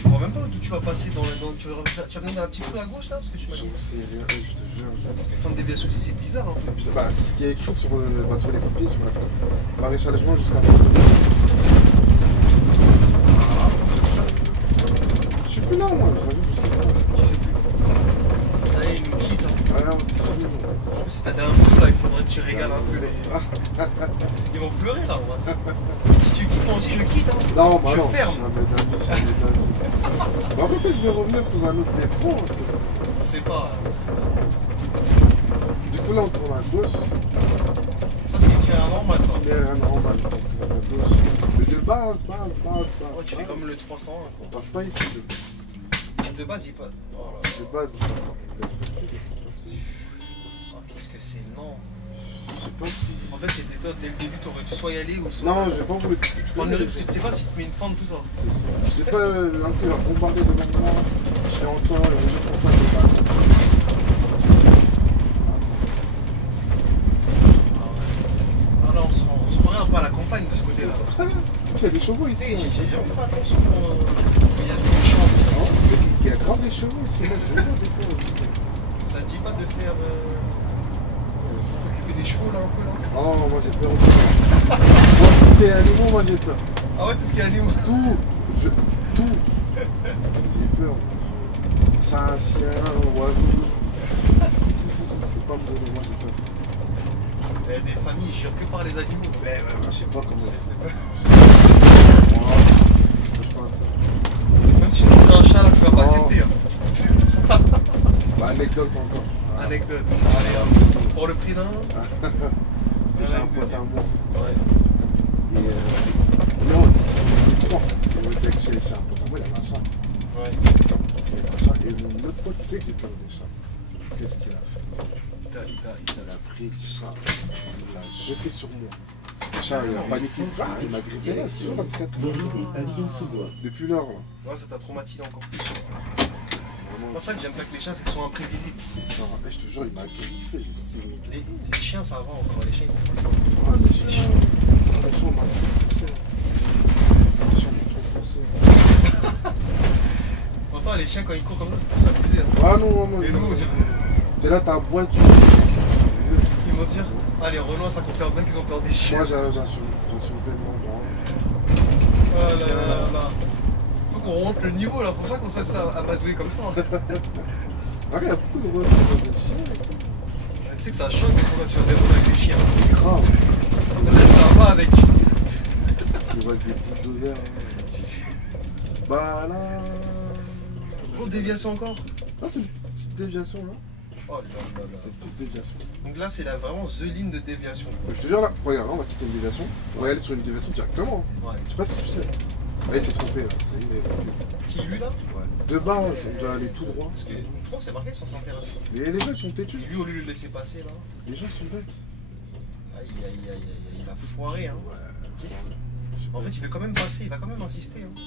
Tu vois même pas où tu vas passer dans tu vas venir dans la petite rue à gauche là parce que tu m'as dit. J'en sais rien, je te jure. Fin de déviation aussi, c'est bizarre. Hein. Bah, c'est ce qui est écrit sur, sur les papiers, sur la maréchal juin jusqu'à. Je suis plus là, moi, vous savez, je sais pas. Je sais plus. Ça y est, il nous quitte. Hein. Ah non, c'est fini, moi. En plus, si t'as un peu là, il faudrait que tu régales un peu les. Ils vont pleurer là, moi. Si tu quittes, moi aussi je quitte. Hein. Non, bah je non, ferme. jamais d'amis, jamais d'amis. Bah, peut-être que je vais revenir sous un autre dépôt. On sait pas. Du coup, là, on tourne à gauche. Ça, c'est un normal, ça. C'est un normal, on tourne à gauche. Mais de base. Ouais, tu fais comme le 300. On Quoi. passe pas ici, de base. De base, il passe. Oh là là. De base, il passe pas. Laisse passer. Oh, qu'est-ce que c'est lent. Je sais pas si. En fait, c'était toi, dès le début, t'aurais dû soit y aller ou soit. Non, j'ai pas voulu. Tu Prendre le risque, parce que tu sais pas si tu mets une fente, tout ça. C'est ça. Je sais pas, un peu, il va bombarder devant moi. Je fais en temps, je fais en temps, je vais pas. Ah là, on se croirait un peu à la campagne de ce côté-là. Il y a des chevaux Tu ici. sais, j'ai jamais fait attention quand il y a des champs, tout ça. Non, il y a grave des chevaux ici. Moi, je vois des fois aussi. Ça te dit pas de faire. T'occuper des chevaux là un peu là. Oh, moi j'ai peur aussi. Moi, tout ce qui est animaux, moi j'ai peur. Ah ouais, tout ce qui est animaux. Tout. Tout. J'ai peur. Chat, chien, oiseau. Tout. Faut pas me donner, moi j'ai peur. Il y a des familles, je jure que par les animaux. Mais je sais pas comment il faut. Moi, je pense ça. Même si tu trouves un chat là, tu vas pas accepter. Hein. Bah, anecdote encore. Anecdote. Allez, hop. Pour le prix d'un. J'étais chez un pote à moi. Ouais. Et non, il y a trois. Et le mec chez un pote à moi, il y avait un chat. Ouais. Il y avait un chat. Et mon autre pote, il sait que j'ai peur des chats. Qu'est-ce qu'il a fait? Il a pris le chat, il l'a jeté sur moi. Le chat, il a paniqué. Il m'a griffé là, c'est toujours la cicatrice. Depuis l'heure là. Ouais, ça t'a traumatisé encore plus. C'est Vraiment, pour ça que j'aime pas que les chiens, c'est qu'ils sont imprévisibles. c'est ça. Eh, je te jure, il m'a griffé, j'ai saigné. Les chiens, ça va encore. Les chiens, ils font pas ça. Ah, les chiens, on m'a trop poussé. Les chiens m'ont trop poussé. Pourtant, les chiens, quand ils courent comme ça, c'est pour s'amuser. Hein. Ah non, moi, Et nous, t'es là, ta boîte, tu. ils vont dire, ah, les Renois, ça confirme bien qu'ils ont peur des chiens. Moi, j'assume pleinement. Ah là là là. Faut qu'on remonte le niveau là, faut ça qu'on s'asse à badouer comme ça. Ah, il y a beaucoup de relais dans les chiens. Tu sais que ça choque quand tu vas dérouler avec des chiens. Grave. Ça va avec. Je vois avec des boules d'ovaire. Bah là. Grosse déviation encore. Ah, c'est une petite déviation là. Oh là là là. C'est une petite déviation. Donc là, c'est vraiment the ligne de déviation. Je te jure là, regarde, là on va quitter une déviation. On va aller sur une déviation directement. Ouais. Je sais pas si tu sais. Là il s'est trompé là. Il est trompé. Qui lui là? Ouais. De base, on doit aller tout droit. Parce que toi, c'est marqué sans s'interdire. Mais les gens ils sont Et têtus. lui, au lieu de le laisser passer là, Les gens sont bêtes. aïe aïe aïe aïe, il a foiré hein. Ouais. Qu'est-ce qu'il- En fait, il veut quand même passer, il va quand même insister. Hein.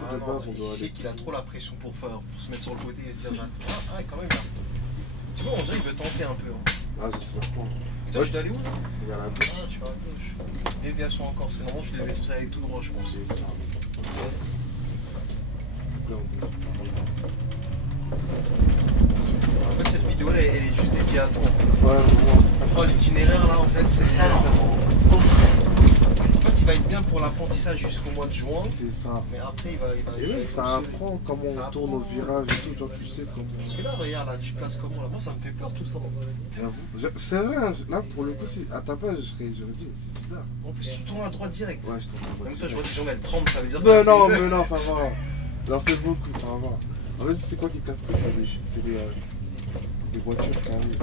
Ah De non, base, on doit il sait aller. qu'il a trop la pression pour se mettre sur le côté et se dire ah quand même là. Tu vois, on dirait qu'il veut tenter un peu. Hein. Ah, j'espère pas. Et toi, tu dois aller où là? Vers la gauche. Ah, tu vas à gauche. Déviation encore, parce que normalement, je suis déviation, ça va aller tout droit, je pense. C'est ça. Là on doit par là. En fait, cette vidéo là, elle est juste dédiée à toi en fait. Ouais, moi. Oh, l'itinéraire là, en fait, c'est. En fait, il va être bien pour l'apprentissage jusqu'au mois de juin, C'est ça. mais après, il va Et être oui, ça obsolète. apprend comment Ça on tourne au apprend. virage et tout, genre tu sais comment. Parce que là, regarde, là, tu places comment là? Moi, ça me fait peur tout ça. C'est vrai, hein, là pour le coup, à ta place, j'aurais dit, mais c'est bizarre. En plus, tu tournes à droite direct. Ouais, je tourne en Même voiture. toi, je vois des gens, elles tremblent, ça veut dire. Mais non, ça va. J'en fais beaucoup, ça va. En fait, c'est quoi qui casse plus? C'est les voitures qui arrivent.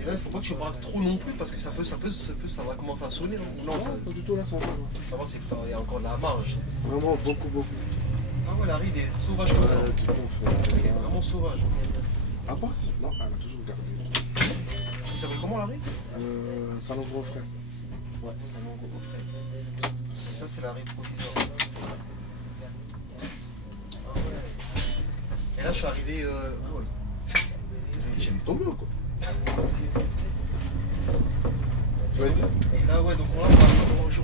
Et là, il faut pas que tu braques trop non plus parce que ça va commencer à sonner. Non, Non, pas du tout là, ça va. ça va, c'est pas, il y a encore de la marge. Vraiment beaucoup. Ah ouais, Larry, il est sauvage comme ça. Du coup, on fait. Il est vraiment sauvage. À part si. Non, elle a toujours gardé. Il s'appelle comment, Larry? Ça nous gros frère. Ouais, c'est mon gros frère. Et ça, c'est Larry provisoire. Ah ouais. Et là, je suis arrivé. Ouais. J'ai mis tombé ou quoi? Tu m'as dit? Et là, ouais, donc là,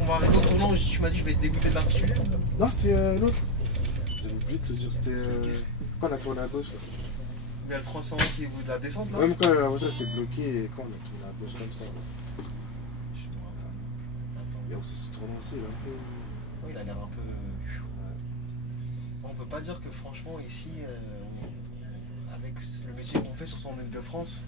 on va arriver au tournant où tu m'as dit je vais te dégoûter de l'articulaire. Non, c'était l'autre. J'avais oublié de te dire, c'était. Quand on a tourné à gauche là. Il y a le 300 qui est au bout de la descente là. Même quand la voiture était bloquée et quand on a tourné à gauche comme ça. Je me rappelle. Il y a Attends. aussi ce tournant aussi, il est un peu. Ouais, il a l'air un peu. On peut pas dire que franchement ici, avec le métier qu'on fait surtout en Ile-de-France,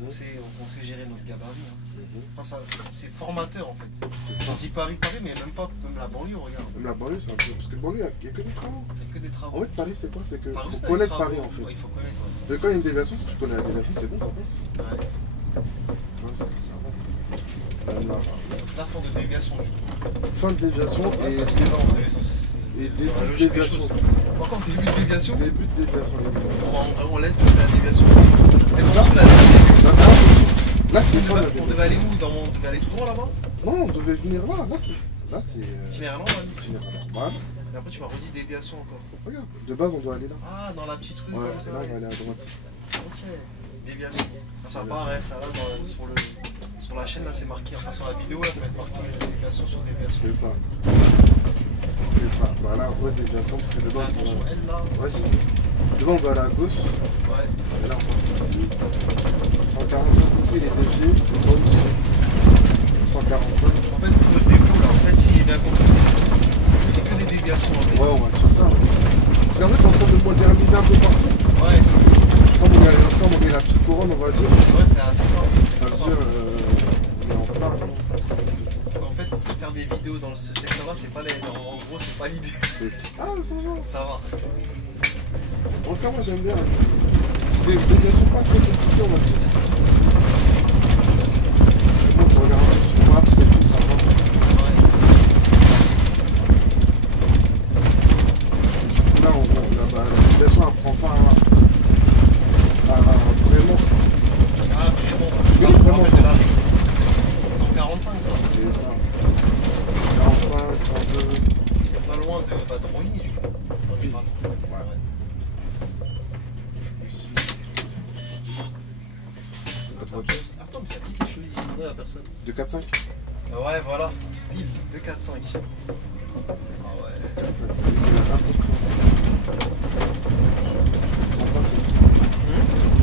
on sait gérer notre gabarit. Hein. Enfin, c'est formateur en fait. C'est ça. On dit Paris, mais même pas même la banlieue, regarde. Même la banlieue, c'est un peu. Parce que le banlieue, il n'y a que des travaux. T'as que des travaux. En fait, Paris, c'est quoi? C'est que Paris, faut c'est connaître des travaux. Paris en fait. Ouais, il faut connaître. Mais quand il y a une déviation, si tu connais la déviation, c'est bon, ça passe. Ouais. Tu vois, ça va. Même là, La fin de déviation du coup. fin de déviation Ouais, et parce que là, début dans la de logique des déviation. choses. Encore début de déviation. Début de déviation, évidemment. On laisse de la déviation. Et comment tu l'as Là, c'est une fois la On devait déviation. aller où? On devait aller tout droit là-bas? Non, on devait venir là. Là, c'est. Itinérairement, là. Itinéraire normal. Et après, tu m'as redit déviation encore. Regarde, de base, on doit aller là. Ah, dans la petite rue. Ouais, comme ça. et là, on va aller à droite. Ok. Déviation. Ah, ça paraît, ça là, sur la chaîne, là, c'est marqué. Enfin, sur la vidéo, là, ça va être marqué déviation sur déviation. C'est ça. C'est ça. Voilà, redéviation, parce que de base, Attention, elle là. ouais, de base, on doit aller à gauche. Ouais. Et là, on passe ici. 145 aussi, il est dévié. 145. En fait, pour votre dépôt, là, en fait, s'il est bien compris, c'est que des déviations. En fait. Ouais, on va dire ça. Parce qu'en fait, c'est en train de moderniser un peu partout. Ouais. Comme on est la petite couronne, on va dire. Ouais, c'est assez simple. C'est Ça comme ça. veut dire, on est en plein. En fait, faire des vidéos dans ce secteur-là, c'est pas en gros, c'est pas l'idée. Ah, ça va. Ça va. En tout cas, moi, j'aime bien. C'est des déviations pas très compliquées, on va dire. Moi, je regarde sur moi, c'est tout ça. Ouais. Là, la déviation, elle prend fin à vraiment. Ah, vraiment. Oui, Je me vraiment. rappelle de la rue. 145, ça. C'est ça. 45, 102. C'est pas loin de Rogny, du coup. On est pas loin. Ouais. Ici. Pas de voiture. Attends, mais ça pique les cheveux ici, non, y'a personne. 2, 4, 5. Ouais, voilà. Pile, 2, 4, 5. Ah ouais.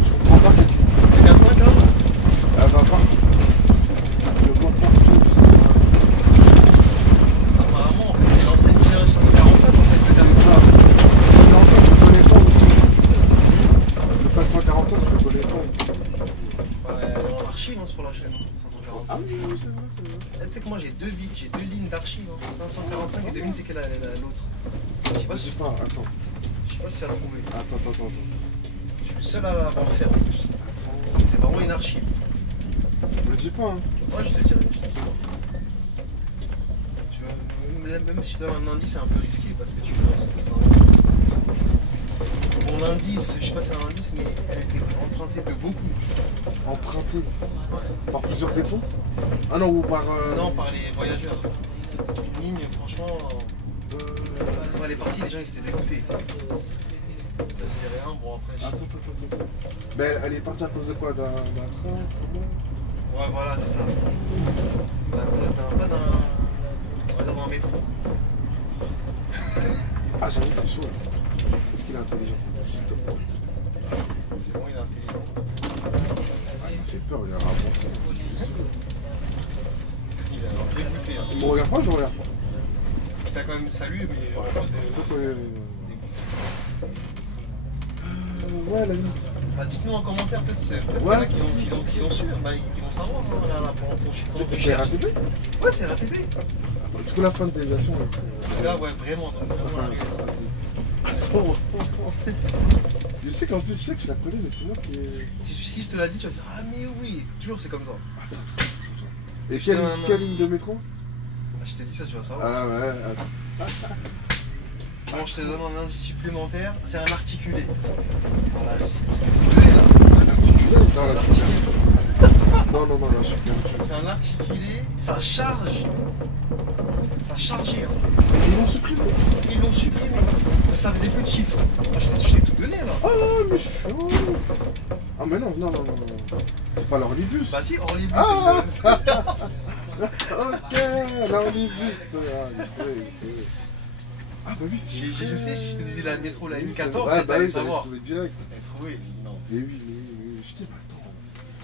Je comprends pas cette ligne. 2, 4, 5 là? Elle va pas. Je vois partout. Apparemment, en fait, c'est l'ancienne génération de 45 en fait, de 4, 5. C'est ça. Non, ça, je le connais pas aussi. Le 545, je le connais pas aussi. Ouais, on archive hein, sur la chaîne, 545. Ah oui, oui, c'est vrai, c'est vrai. Tu sais que moi j'ai deux lignes d'archives, hein. 545 et devine c'est quelle l'autre. Je sais pas Je si sais pas, attends. tu as trouvé. Attends. Je suis le seul à l'avoir fait en plus. C'est vraiment une archive. Me dis pas, hein. Ouais, je te dirai. Même si je donne un indice, c'est un peu risqué parce que tu vois, c'est ça. Mon indice, je sais pas si c'est un indice, mais elle était empruntée de beaucoup. Emprunté Ouais. par plusieurs dépôts. Ah non, ou par. Non, par les voyageurs. C'est une ligne, franchement. Quand elle est partie, les gens ils s'étaient dégoûtés. Ça me dit rien, bon après. Attends. Mais elle est partie à cause de quoi? D'un train? Ouais, voilà, c'est ça. À cause pas d'un. On va dire d'un métro. Ah, j'avoue, c'est chaud. Est-ce qu'il est intelligent? S'il te plaît. C'est bon, il est intelligent. Ah, il me fait peur, il a avancé. Il est dégoûté. Hein. Il me regarde pas, je le regarde pas. Il t'a quand même salué, mais genre en mode. Sauf que. Ouais, la limite. Bah, dites-nous en commentaire, peut-être Ouais. qu'il y en a qui ont su. Bah, ils vont savoir, hein, là, C'est RATP? Ouais, c'est RATP. Attends, du coup, la fin de déviation. Là, ouais, vraiment. Oh. Je sais qu'en plus, je sais que tu la connais, mais c'est moi qui ai. Si je te l'ai dit, tu vas dire ah, mais oui. Toujours, c'est comme ça. Et Putain, quelle ligne de métro? Ah, je te dis ça, tu vas savoir. Ah ouais, attends. Bon, je te donne un indice supplémentaire, c'est un articulé. Voilà, c'est C'est un articulé? Non, l'articulé. Non, là, je suis perdu. c'est un articulé, ça charge. Ça chargeait. Hein. Ils l'ont supprimé. Ils l'ont supprimé. Ça faisait plus de chiffres. Ah, je t'ai tout donné là. Oh, mais je suis ouf. Ah, mais non. C'est pas l'Orlibus. Bah si, Orlibus, Ah c'est Ok, l'Orlibus. Ah, il est trouvé. Ah, bah oui, c'est. Je sais, si je te disais la métro, la Oui, M14, c'est vrai. c'est t'allais oui, savoir. trouvé direct. T'as trouvé, non. Mais oui. Je dis, mais attends.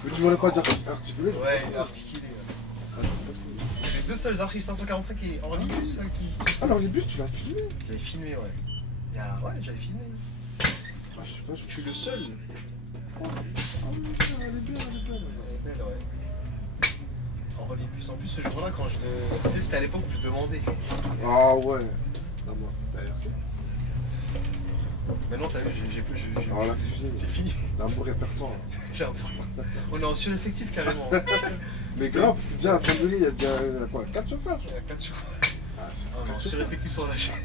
Mais tu voulais pas dire articulé? Ouais, articulé. Les deux seuls archives 545 et Orlibus qui. Ah, l'Orlibus, tu l'as filmé? J'avais filmé, ouais. Ouais, j'avais filmé. Ah, je sais pas, Je suis le seul. Ah, oui, elle est bien. Elle est belle, ouais. Orlibus. En plus, ce jour-là, quand je. Tu sais, c'était à l'époque où je demandais. Ah, ouais. Non, moi, la RC. Maintenant, t'as vu, j'ai plus. Ah, là, c'est fini. C'est fini. D'un beau répertoire. J'ai un- On est en sureffectif carrément. Mais grave, parce que déjà à Saint-Denis, il y a déjà quoi, 4 chauffeurs? Il y a 4 jours. Ah, On est en sureffectif sur la chaîne.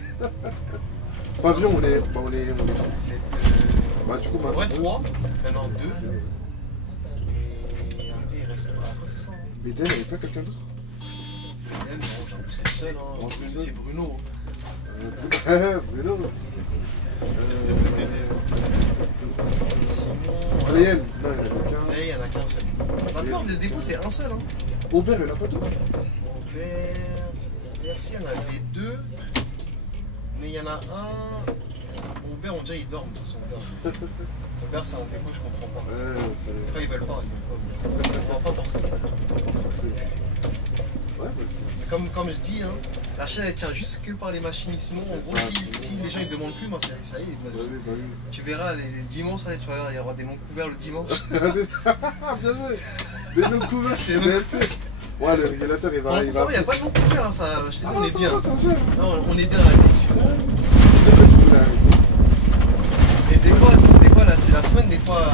Pavillon, on est. C'est. Bah, du coup, Ouais, 3. Maintenant 2. Deux. Et après, il reste. Après, c'est ça. Hein. Bédel, il n'y avait pas quelqu'un d'autre? Beden, non, j'avoue, c'est le seul. Hein. Non, c'est le seul. C'est Bruno. Bruno. C'est le seul de Beden. Sinon. Réel, non, il n'y en avait qu'un. Et il n'y en a qu'un seul. Maintenant, les dépôts, c'est un seul. Hein. Aubert, il n'y en a pas d'autres? Aubert, si, il y en avait 2. Mais il y en a un. Aubert, on dirait, ils dorment. De toute façon, Aubert, c'est un dépôt, je comprends pas. Après, ils veulent pas. Ils veulent pas forcer. Ouais, bah c'est. Comme je dis, hein, la chaîne elle tient juste que par les machines. Sinon, en gros, si les gens ils demandent plus, moi ça y est. Moi, Bah oui. tu verras les dimanches, là, tu vas voir, il y aura des noms couverts le dimanche. Bien joué. Des noms couverts. Des noms- Ouais, le régulateur, il Pour va. l'instant, ça va, il n'y a pas de noms couverts. Hein, ça, je te dis, on est bien. Ça gère. Non, on est bien là, effectivement. Ouais. Et des fois là, c'est la semaine, des fois.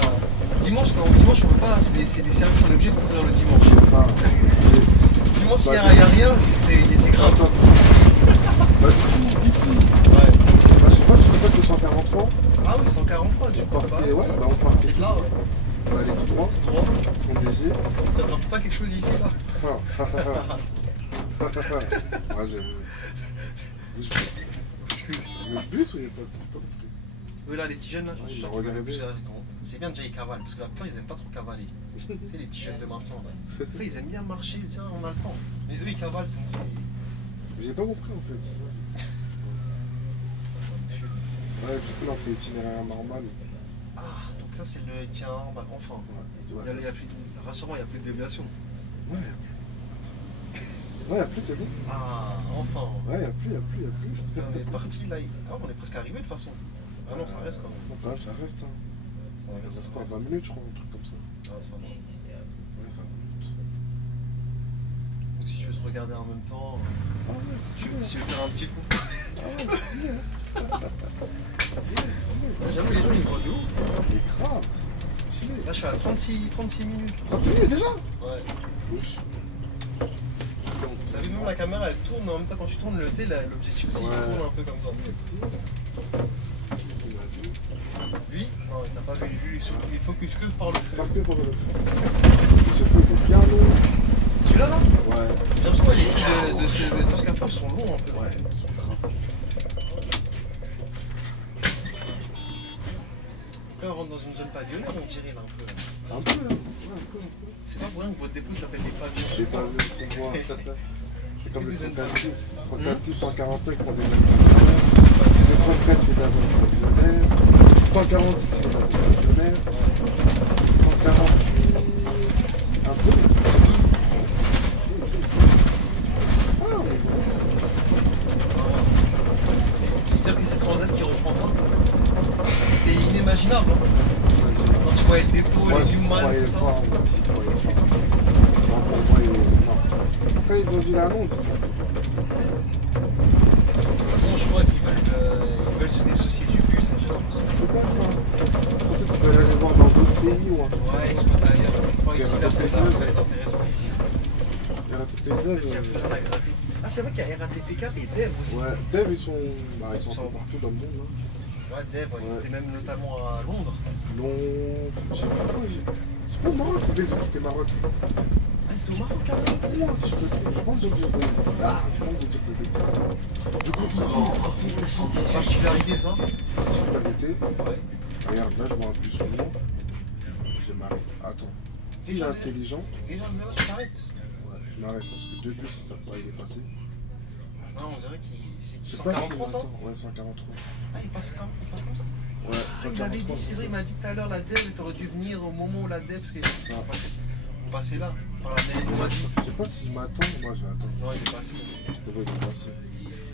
Dimanche, non, dimanche on peut pas, c'est des services, on est obligé de couvrir le dimanche. C'est ça. Dimanche, s'il n'y a rien, c'est grave. Bah, du coup, ici, Ouais. bah, je sais pas, je sais pas que le 143. Ah oui, 143 du On coup. partait, ouais, bah, on partait. C'est là, ouais. On va aller tout droit, 3. parce qu'on désire. T'attrapes pas quelque chose ici là? Ouais, Excuse. le bus ou il n'y a pas compris? Eux là, les petits jeunes là, je Ouais, suis ils sûr ont qu'ils regardé. veulent plus c'est bien déjà ils cavalent, parce que la plupart ils aiment pas trop cavaler. Tu sais, les petits jeunes de maintenant là. En fait, ils aiment bien marcher, tiens, on a le temps. Mais eux ils cavalent, c'est. Ça J'ai pas compris en fait. me fume. Ouais, du coup là on fait itinéraire normal. Ah, donc ça c'est le tien normal, enfin. Il y a plus de... Rassure-moi, il n'y a plus de déviation. Ouais, y'a plus, c'est bon. Ah, enfin. Ouais, y'a plus. On est parti là. Ah, on est presque arrivé de toute façon. Ah non, ça reste quand même. Bon, quand même, ça reste. Hein. Ça Ça reste. reste quoi, 20 minutes, je crois, un truc comme ça. Ah, ça va. Ouais, 20 minutes. Donc si tu veux te regarder en même temps, Ah ouais, c'est si tu stylé. veux faire un petit coup. Ah ouais, c'est stylé. J'avoue, les gens ils voient de ouf. Mais grave, c'est stylé. Là, je suis à 36 minutes. 30 minutes déjà? Ouais. Wesh. T'as vu, même la caméra elle tourne, en même temps quand tu tournes, l'objectif aussi il tourne un peu comme ça. Lui, non, il n'a pas vu, lui, il focus que par le feu. Pas que pour le feu. Ce feu est bien long. Celui-là là Ouais. J'ai l'impression que les feux de scaffold sont longs un peu. Ouais, ils sont graves. Après on rentre dans une zone pavillonnaire on dirait là un peu. Un peu, hein. Ouais, un peu. C'est pas pour rien que votre dépôt s'appelle les pavillons. Les pavillons sont noirs. C'est comme le 34 145 pour des Le 34 fait de la zone pavillonnaire. 146 fait de la zone pavillonnaire. 148. Un peu. Ah, mais Dire que c'est Transdev qui reprend ça, c'était inimaginable. imaginable. Hein. Quand tu voyais le dépôt, Moi, les j'y Newman, croyais tout ça. pas. Moi, j'y croyais pas. Moi, pour moi, non. Quand ils ont dit l'annonce, De toute façon, je crois qu'ils veulent se dissocier du bus, hein, j'ai l'impression. peut-être pas. Peut-être qu'ils veulent aller voir dans d'autres pays ou un truc. Ouais, exploiter ailleurs. Moi, ici, là, ça les intéresse pas. RATP Peut-être Dev, qu'il y a plus rien à gratter. Ah, c'est vrai qu'il y a RATP Cap et Dev aussi. ouais, Dev, ils sont un peu partout dans le monde. Là. Ouais, Dev, Ouais. ils étaient même notamment à Londres. Non, j'ai vu quoi c'est pas au Maroc, les autres qui étaient Maroc. Ah, c'était au Maroc, carrément. Pour moi, si je me trompe, je pense que je vais dire que de bêtises. Du coup, ici, Particularité, ça. particularité. Ouais. Regarde, là, je vois un plus sur moi. Je m'arrête. Attends. Si j'ai intelligent, Déjà, mais là, tu t'arrêtes. ouais, je m'arrête parce que 2 bus, ça pourrait y passer. Non, on dirait qu'il c'est Je sais pas si 143 ça. ouais, 143. Ah, il passe comme ça. Ouais, Ah, il m'avait dit, c'est vrai, il m'a dit tout à l'heure la dev, et t'aurais dû venir au moment où la dev, parce que Ça. on passait là, par la mairie, on m'a dit. Je sais pas s'il m'attend, moi je vais attendre. Non, il est passé. C'est vrai, il est passé.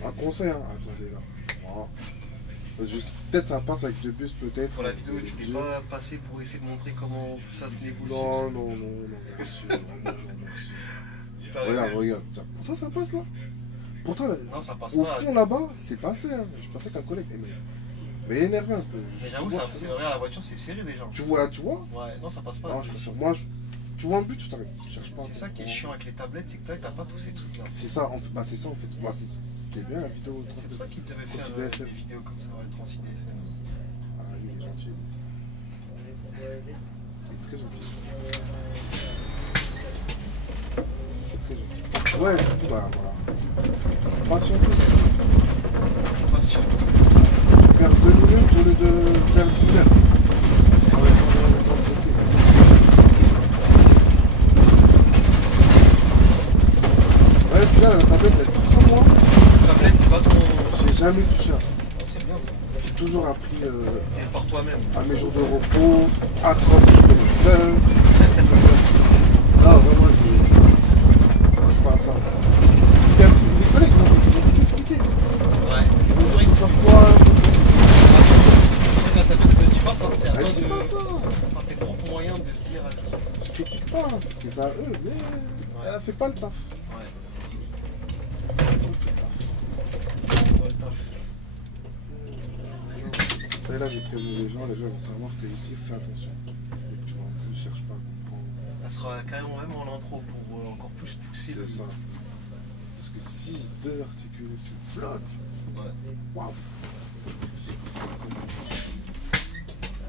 Un conseil, hein, attendez là. Voilà. Peut-être ça passe avec 2 bus, peut-être. Pour la vidéo, tu peux pas passer pour essayer de montrer comment ça se négocie. Non, merci. Non, merci. Regarde. Pourtant ça passe là. Pourtant, là, Non, ça passe au pas. fond là-bas, c'est passé. Hein. Je pensais qu'un collègue. Mais énervé un peu. Mais j'avoue, c'est vrai, la voiture, c'est serré déjà. Tu vois? Ouais, non, ça passe pas. Non, je pense que moi, tu vois un but, je t'arrête. Je cherche pas. C'est ça qui est chiant avec les tablettes, c'est que t'as pas tous ces trucs là. C'est ça, en fait. Bah, c'est ça en fait. Bah, c'était bien la vidéo. C'est pour ça qu'ils devaient faire Transi DFM. des vidéos comme ça, ouais, Transi DFM. Ah, lui, il est gentil. Il est très gentil. Il est très gentil. Ouais, du coup, bah voilà. Patientez. Passion. Faire 2 minutes au lieu de faire 1 heure. C'est vrai. Ouais, tu vois, la tablette, elle tire sur moi. La tablette, c'est pas ton. J'ai jamais touché à ça. C'est bien ça. J'ai toujours appris Et par toi-même. à mes jours de repos, à toi si je connais seul. Non, vraiment, je touche pas à ça. Parce que les collègues vont t'expliquer. Ouais. C'est vrai que Sur toi, la tablette, tu passes, hein, c'est à toi elle dit pas de. ça. Par tes propres moyens de se dire. Je critique pas, hein, parce que c'est à eux, mais elle fait pas le taf. Ouais. Et là, j'ai prévenu les gens vont savoir que ici, fais attention. Et que tu vois, en plus, cherche pas à comprendre. Ça sera carrément même en intro pour encore plus pousser. C'est ça. Parce que si deux articulations floquent, Ouais. waouh!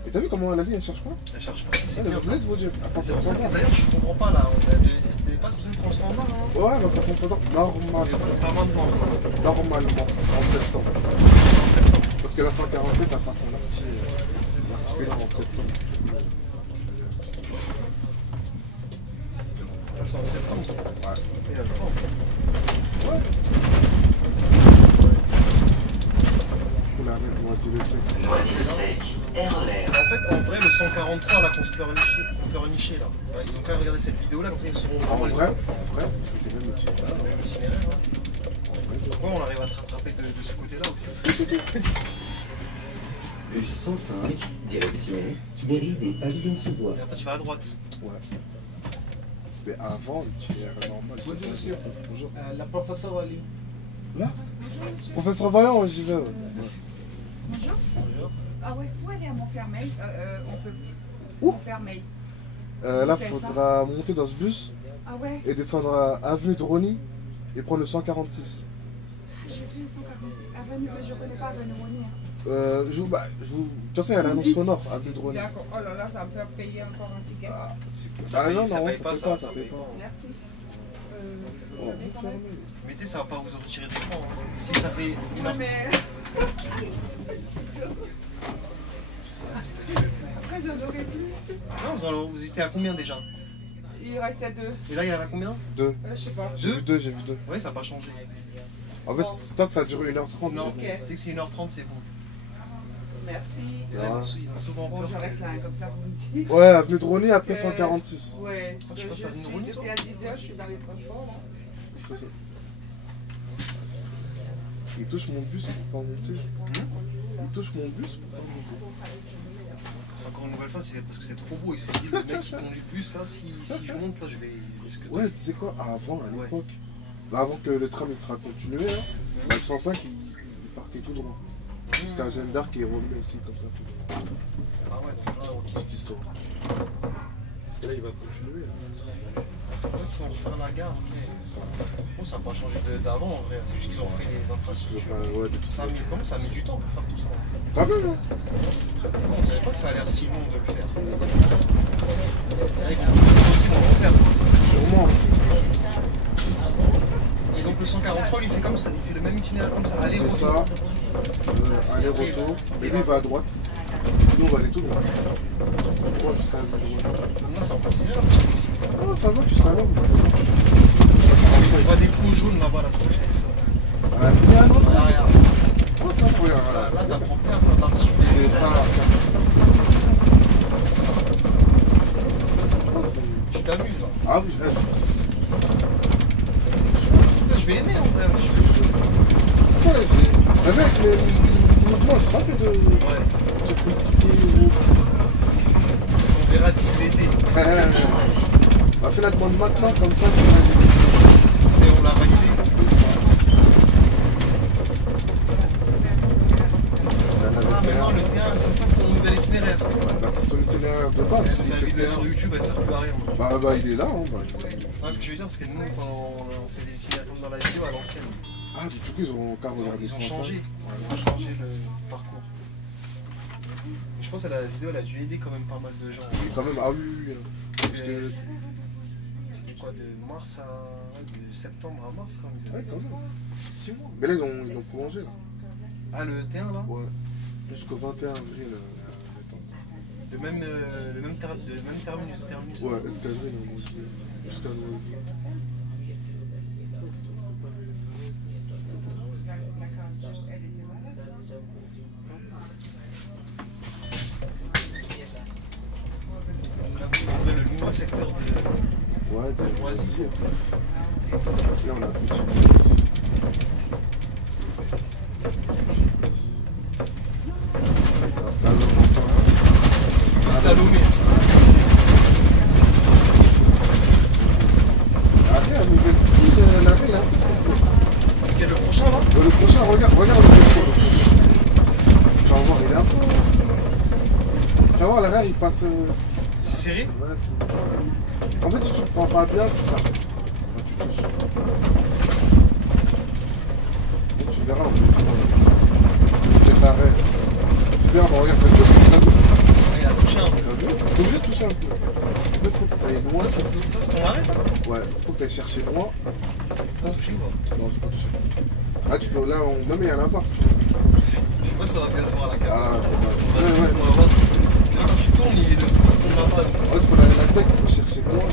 Et t'as vu comment la ligne elle cherche pas? Elle cherche pas. Elle C'est est bien ça. obligée de vous dire. Elle passe C'est en pour ça que standard. d'ailleurs je comprends pas là. T'es pas censé être en standard hein. Ouais, elle va passer en standard normalement. Pas maintenant. Normalement, en septembre. En septembre. Parce que la 147 elle passe en articulaire en septembre. C'est en septembre. Ouais. Il y a le temps. Ouais. Du coup, la règle Noisy le sexe. Noisy sec, air en l'air. En fait, en vrai, le 143 là qu'on se pleurnichait là. Ouais, ils ont quand même regardé cette vidéo là, comme ça ils seront En vraiment vrai, parce que c'est le même métier. C'est le même itinéraire. Hein. Ouais, on arrive à se rattraper de ce côté-là aussi. Bus 105, direction mairie des Pavillons-sous-Bois. Et après, tu vas à droite. Ouais. Mais avant, l'itinéraire normal. Bonjour. La professeure Ali. Là Professeur Vaillant, j'y vais. Ouais. Bonjour. Bonjour. Ah ouais, où aller à Montfermeil On peut. Où Montfermeil. Là, faudra monter dans ce bus Ah ouais. et descendre à Avenue de Rony et prendre le 146. J'ai pris le 146. Avenue, je connais pas Avenue Rony. De toute façon, il y a l'annonce sonore, Avenue de Rony. D'accord. Oh là là, ça me fait payer encore un ticket. Ah, Ça paye- non, ça non, paye ça pas, paye ça, pas, ça ça paye paye pas. pas. Merci. Oh, Je vais quand même. fermé. Mais tu sais, ça va pas vous en retirer des points. Hein. Si ça fait une Ouais, heure. mais. Après, j'en aurais plus. Non, vous étiez à combien déjà? Il restait 2. Et là, il y en a combien? 2. Je sais pas. J'ai vu 2, j'ai vu 2. Ouais, ça n'a pas changé. En fait, c'est tant que ça dure 1h30. Non, Ok. dès que c'est 1h30, c'est bon. Merci. Et là, ils ont souvent Bon, peur. je reste là, hein, comme ça, vous me dites. Ouais, Avenue de Rony après Euh, 146. Ouais, Je parce sais que pas, je ça vient de suis Rony, toi depuis à 10h, je suis dans les transports là. C'est ça. Il touche mon bus pour pas monter. Il touche mon bus pour pas monter. C'est encore une nouvelle fois, c'est parce que c'est trop beau. Il s'est dit, le mec qui conduit plus, là, si je monte, là, je vais. Ouais, tu sais quoi, avant, à l'époque, avant que le tram il sera continué, hein, bah, le 105 il partait tout droit. Jusqu'à Jeanne d'Arc et il revenait aussi comme ça tout droit. Ah ouais, donc là, ok. Petite histoire. Parce que là il va continuer. Là. C'est vrai qu'ils vont refaire la gare. C'est ça. Bon, ça n'a pas changé d'avant en vrai, c'est juste qu'ils ont fait les infrastructures. Enfin, ouais, des petites Ça a mis du temps pour faire tout ça. Quand même, hein. Non, on dirait pas que ça a l'air si long de le faire. Là, ils vont aussi vont le faire, ça. Sûrement. Et donc le 143, il fait comme ça, il fait le même itinéraire comme ça, C'est aller-retour. ça, aller-retour. Et lui il va à droite. Nous on va aller tout droit. Droit jusqu'à la Maintenant, c'est encore serré, aussi. Ah non, ça va, tu seras là. On voit des coups jaunes là-bas, là, c'est vrai, ça. Ah, il y a un autre. Regarde, regarde. Oh, ça, regarde. Là, t'apprends bien à faire de l'article. C'est ça. Tu t'amuses là. Ah oui, Je vais aimer en vrai. Avec le mouvement, j'ai pas fait de. Ouais. On verra d'ici l'été. On va faire la demande maintenant, comme ça. On l'a validé. Ah, maintenant le gars, c'est ça, c'est son nouvel itinéraire. Bah, c'est son itinéraire de base. La vidéo sur YouTube, elle sert plus à rien. Bah, il est là. Hein, Non, ce que je veux dire, c'est que nous, quand on fait des itinéraires comme dans la vidéo à l'ancienne, ah, du coup, ils ont qu'à regarder ils ont ça. changé. Ils ont changé le parcours. Je pense que la vidéo, elle a dû aider quand même pas mal de gens. Et quand même, ah oui. Parce que... C'était quoi, de mars à. de septembre à mars quand ils Ouais, avaient. quand même. 6 mois. Mais là, ils l'ont prolongé. Là. Ah, le T1 là? Ouais. Jusqu'au 21 avril. Le même terminus de terminus. Ouais, escadrille, on dit. Jusqu'à Noisy. Le nouveau secteur de. Ouais, de Noisy. Là, on a petit Noisy. La Salomé. Slalomé. Après, un nouvel petit, la veille, hein. Ok, le prochain là? Le prochain, regarde le prochain. Tu vas voir, il est un peu. Tu vas voir, l'arrière, il passe. C'est serré? Ouais, c'est. En fait, si tu ne prends pas bien, tu tapes. Enfin, tu touches. Et tu verras, en fait. C'est pareil. Tu verras, bon, regarde, t'as vu, Il a touché un peu. t'as vu? T'es obligé de toucher un peu. En fait, faut que tu ailles loin. Ça, c'est ton arrêt ça? Ouais, faut que tu ailles chercher loin. T'as touché ou pas? Non, je peux pas toucher. Ah, tu peux, là, même il y a l'inverse, tu veux. Je sais pas si ça va bien se voir à la caméra. Ah, On ouais, ouais. va voir si c'est. Quand tu tournes, il est de son papa. En fait, faut la tête, il faut chercher loin.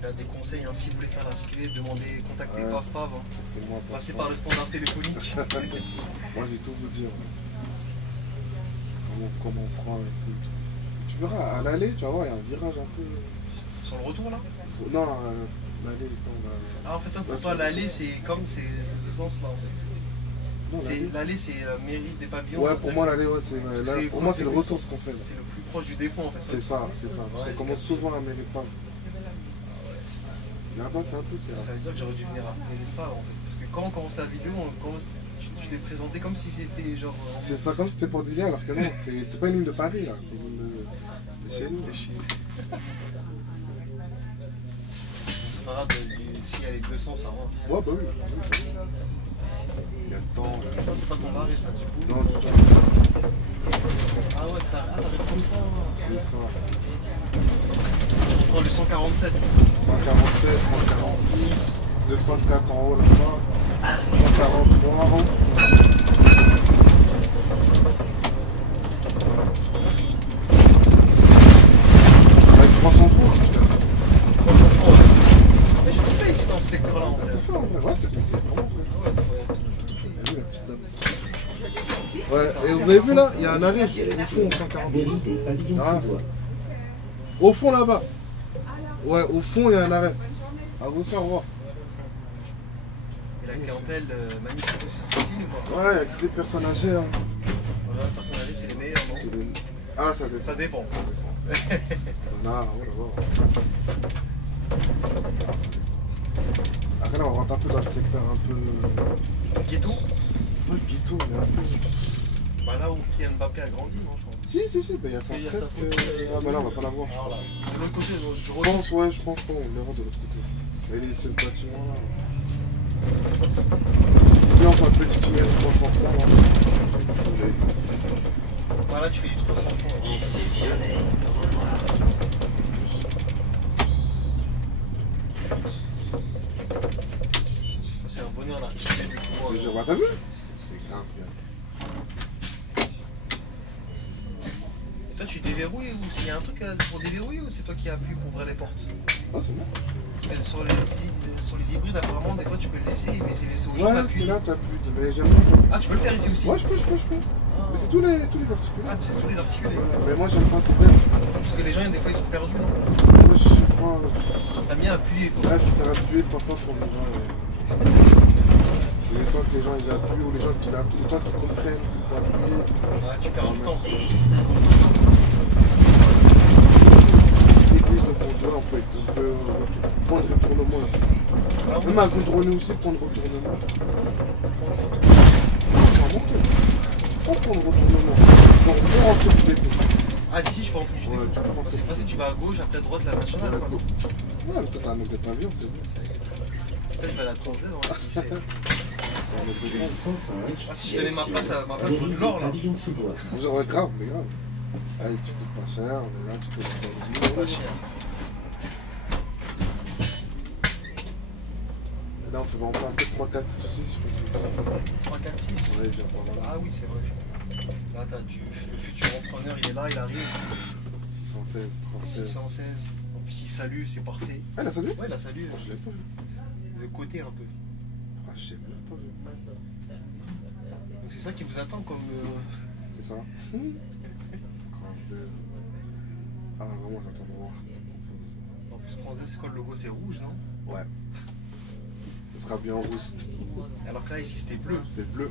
Il a des conseils, hein, si vous voulez faire l'articulé, demandez, contactez Ouais. Pav. Fais-moi pas Passez ça. par le standard téléphonique. Moi, je vais tout vous dire. Comment on prend et tout. Tu verras, à l'aller, tu vas voir, il y a un virage un peu. Sur le retour là? Non, l'aller, quand on va. Ah, en fait, pour Ouais, toi, sur- l'aller, c'est comme c'est ce sens là en fait. Non, l'aller. L'aller, c'est mairie des pavillons. Ouais, pour moi, l'aller, ouais, c'est. Là, pour moi, c'est le retour ce qu'on fait. Là. C'est le plus proche du dépôt en fait. C'est ça, c'est ça. Parce Ouais, qu'on commence souvent à Méripave. Là-bas, c'est un peu. Ça veut dire que j'aurais dû venir à pas en fait. Parce que quand on commence la vidéo, tu l'es présenté comme si c'était genre. C'est ça, comme si c'était pour Didier, alors que non, c'est pas une ligne de Paris, là. C'est une ligne de chez nous. T'es chez nous. C'est pas grave, s'il y a les 200, ça va. Ouais, bah oui. Il y a le temps. Ça, c'est pas ton arrêt, ça, du coup. Non, du tout. Ah ouais, t'arrives comme ça. C'est ça. Je prends le 147. 147, 146, 234 en haut là-bas, 143 en haut. Avec 300 points, si tu l'as fait. 300 francs, ouais. Mais j'ai tout fait ici dans ce secteur-là en T'as fait. tout fait en vrai, ouais, c'est vraiment fait. Ah ouais, ouais, tout fait. Elle est où la petite dame? Ouais, et vous avez vu là, il y a un arrêt au fond, au 146. Ah. Au fond là-bas. Ouais, au fond, il y a un arrêt. À vous aussi, au revoir. Et la clientèle magnifique, ça s'affine ou pas? Ouais, il y a que des personnes âgées. Hein. Voilà, les personnes âgées, c'est les meilleurs, non? C'est des... Ah, ça dépend. Ça dépend. Non, oh là là. Après là, on rentre un peu dans le secteur un peu... Ghetto? Ouais, ghetto, mais un peu... Bah là où Kylian Mbappé a grandi, non, je pense. Si, bah il y a sa Il y a sa fresque. photo. Ah, bah là, on va pas la voir. Je Alors crois. là, de l'autre côté, je Je pense qu'on verra de l'autre côté. Et c'est ce bâtiment là. Là, on fait un petit tunnel 303 là. Si vous l'avez vu. Voilà, tu fais du 300 points. Lycée Violet. C'est un bonheur d'articuler du coup. Je vois, t'as vu? C'est grave bien. Et toi, tu déverrouilles ou s'il y a un truc pour déverrouiller ou c'est toi qui appuies pour ouvrir les portes? Ah, c'est bon. Mais sur les hybrides, apparemment, des fois tu peux le laisser, mais c'est laissé aux gens Ouais, d'appuyer. c'est là, t'as plus de. Mais j'aime bien ça. Ah, tu peux le faire ici aussi? Ouais, je peux. Mais c'est tous les articulés. Ah, tu sais tous les articulés. Ouais, mais moi, j'aime pas cette tête. Parce que les gens, des fois, ils sont perdus, non? Moi, je sais pas. T'as bien appuyé, toi. Là, je préfère appuyer pour pas pour les gens. Le temps que les gens ils appuient ou les gens qui appuient, le temps qu'ils comprennent qu'il faut appuyer. Ouais, tu perds du temps. L'église de contrôle, en fait, on peut prendre retournement aussi. Ah, oui. Même à contourner aussi, prendre retournement. On prend le retournement. On peut rentrer du dépôt. Ah, d'ici, je peux en plus. Ouais, tu peux rentrer. C'est facile, tu vas à gauche, après à droite, la nationale. Ouais, Quoi. mais toi, t'as un mec de pavillon, c'est bon. Ça y est. Peut-être je vais à la transdale, on va lycée. T'as un mec de grave. 105. Ah, si je donnais ma place pour de l'or, là. Pavillon sous bois. Genre, grave, mais grave. Allez, tu coûtes pas cher, on est là, tu peux C'est pas cher. Là, on fait vraiment un peu 3-4 soucis, je sais pas si vous savez. 3, 4, 6. Ouais, je viens par là. Ah oui, c'est vrai. Là, t'as le futur entrepreneur, il est là, il arrive. 616, 36. 616. En plus, il salue, c'est parfait. Ah, la salut? Ouais, il a salué. Je l'ai pas vu. De côté un peu. Ah, je l'ai même pas vu. Donc, c'est ça qui vous attend comme. C'est ça. Transdev. Ah, vraiment, j'attends de voir ce qu'on propose. En plus, Transdev, c'est quoi le logo? C'est rouge, non? Ouais. Ce sera bien en rouge. Alors que là, ici, c'était bleu. C'est bleu.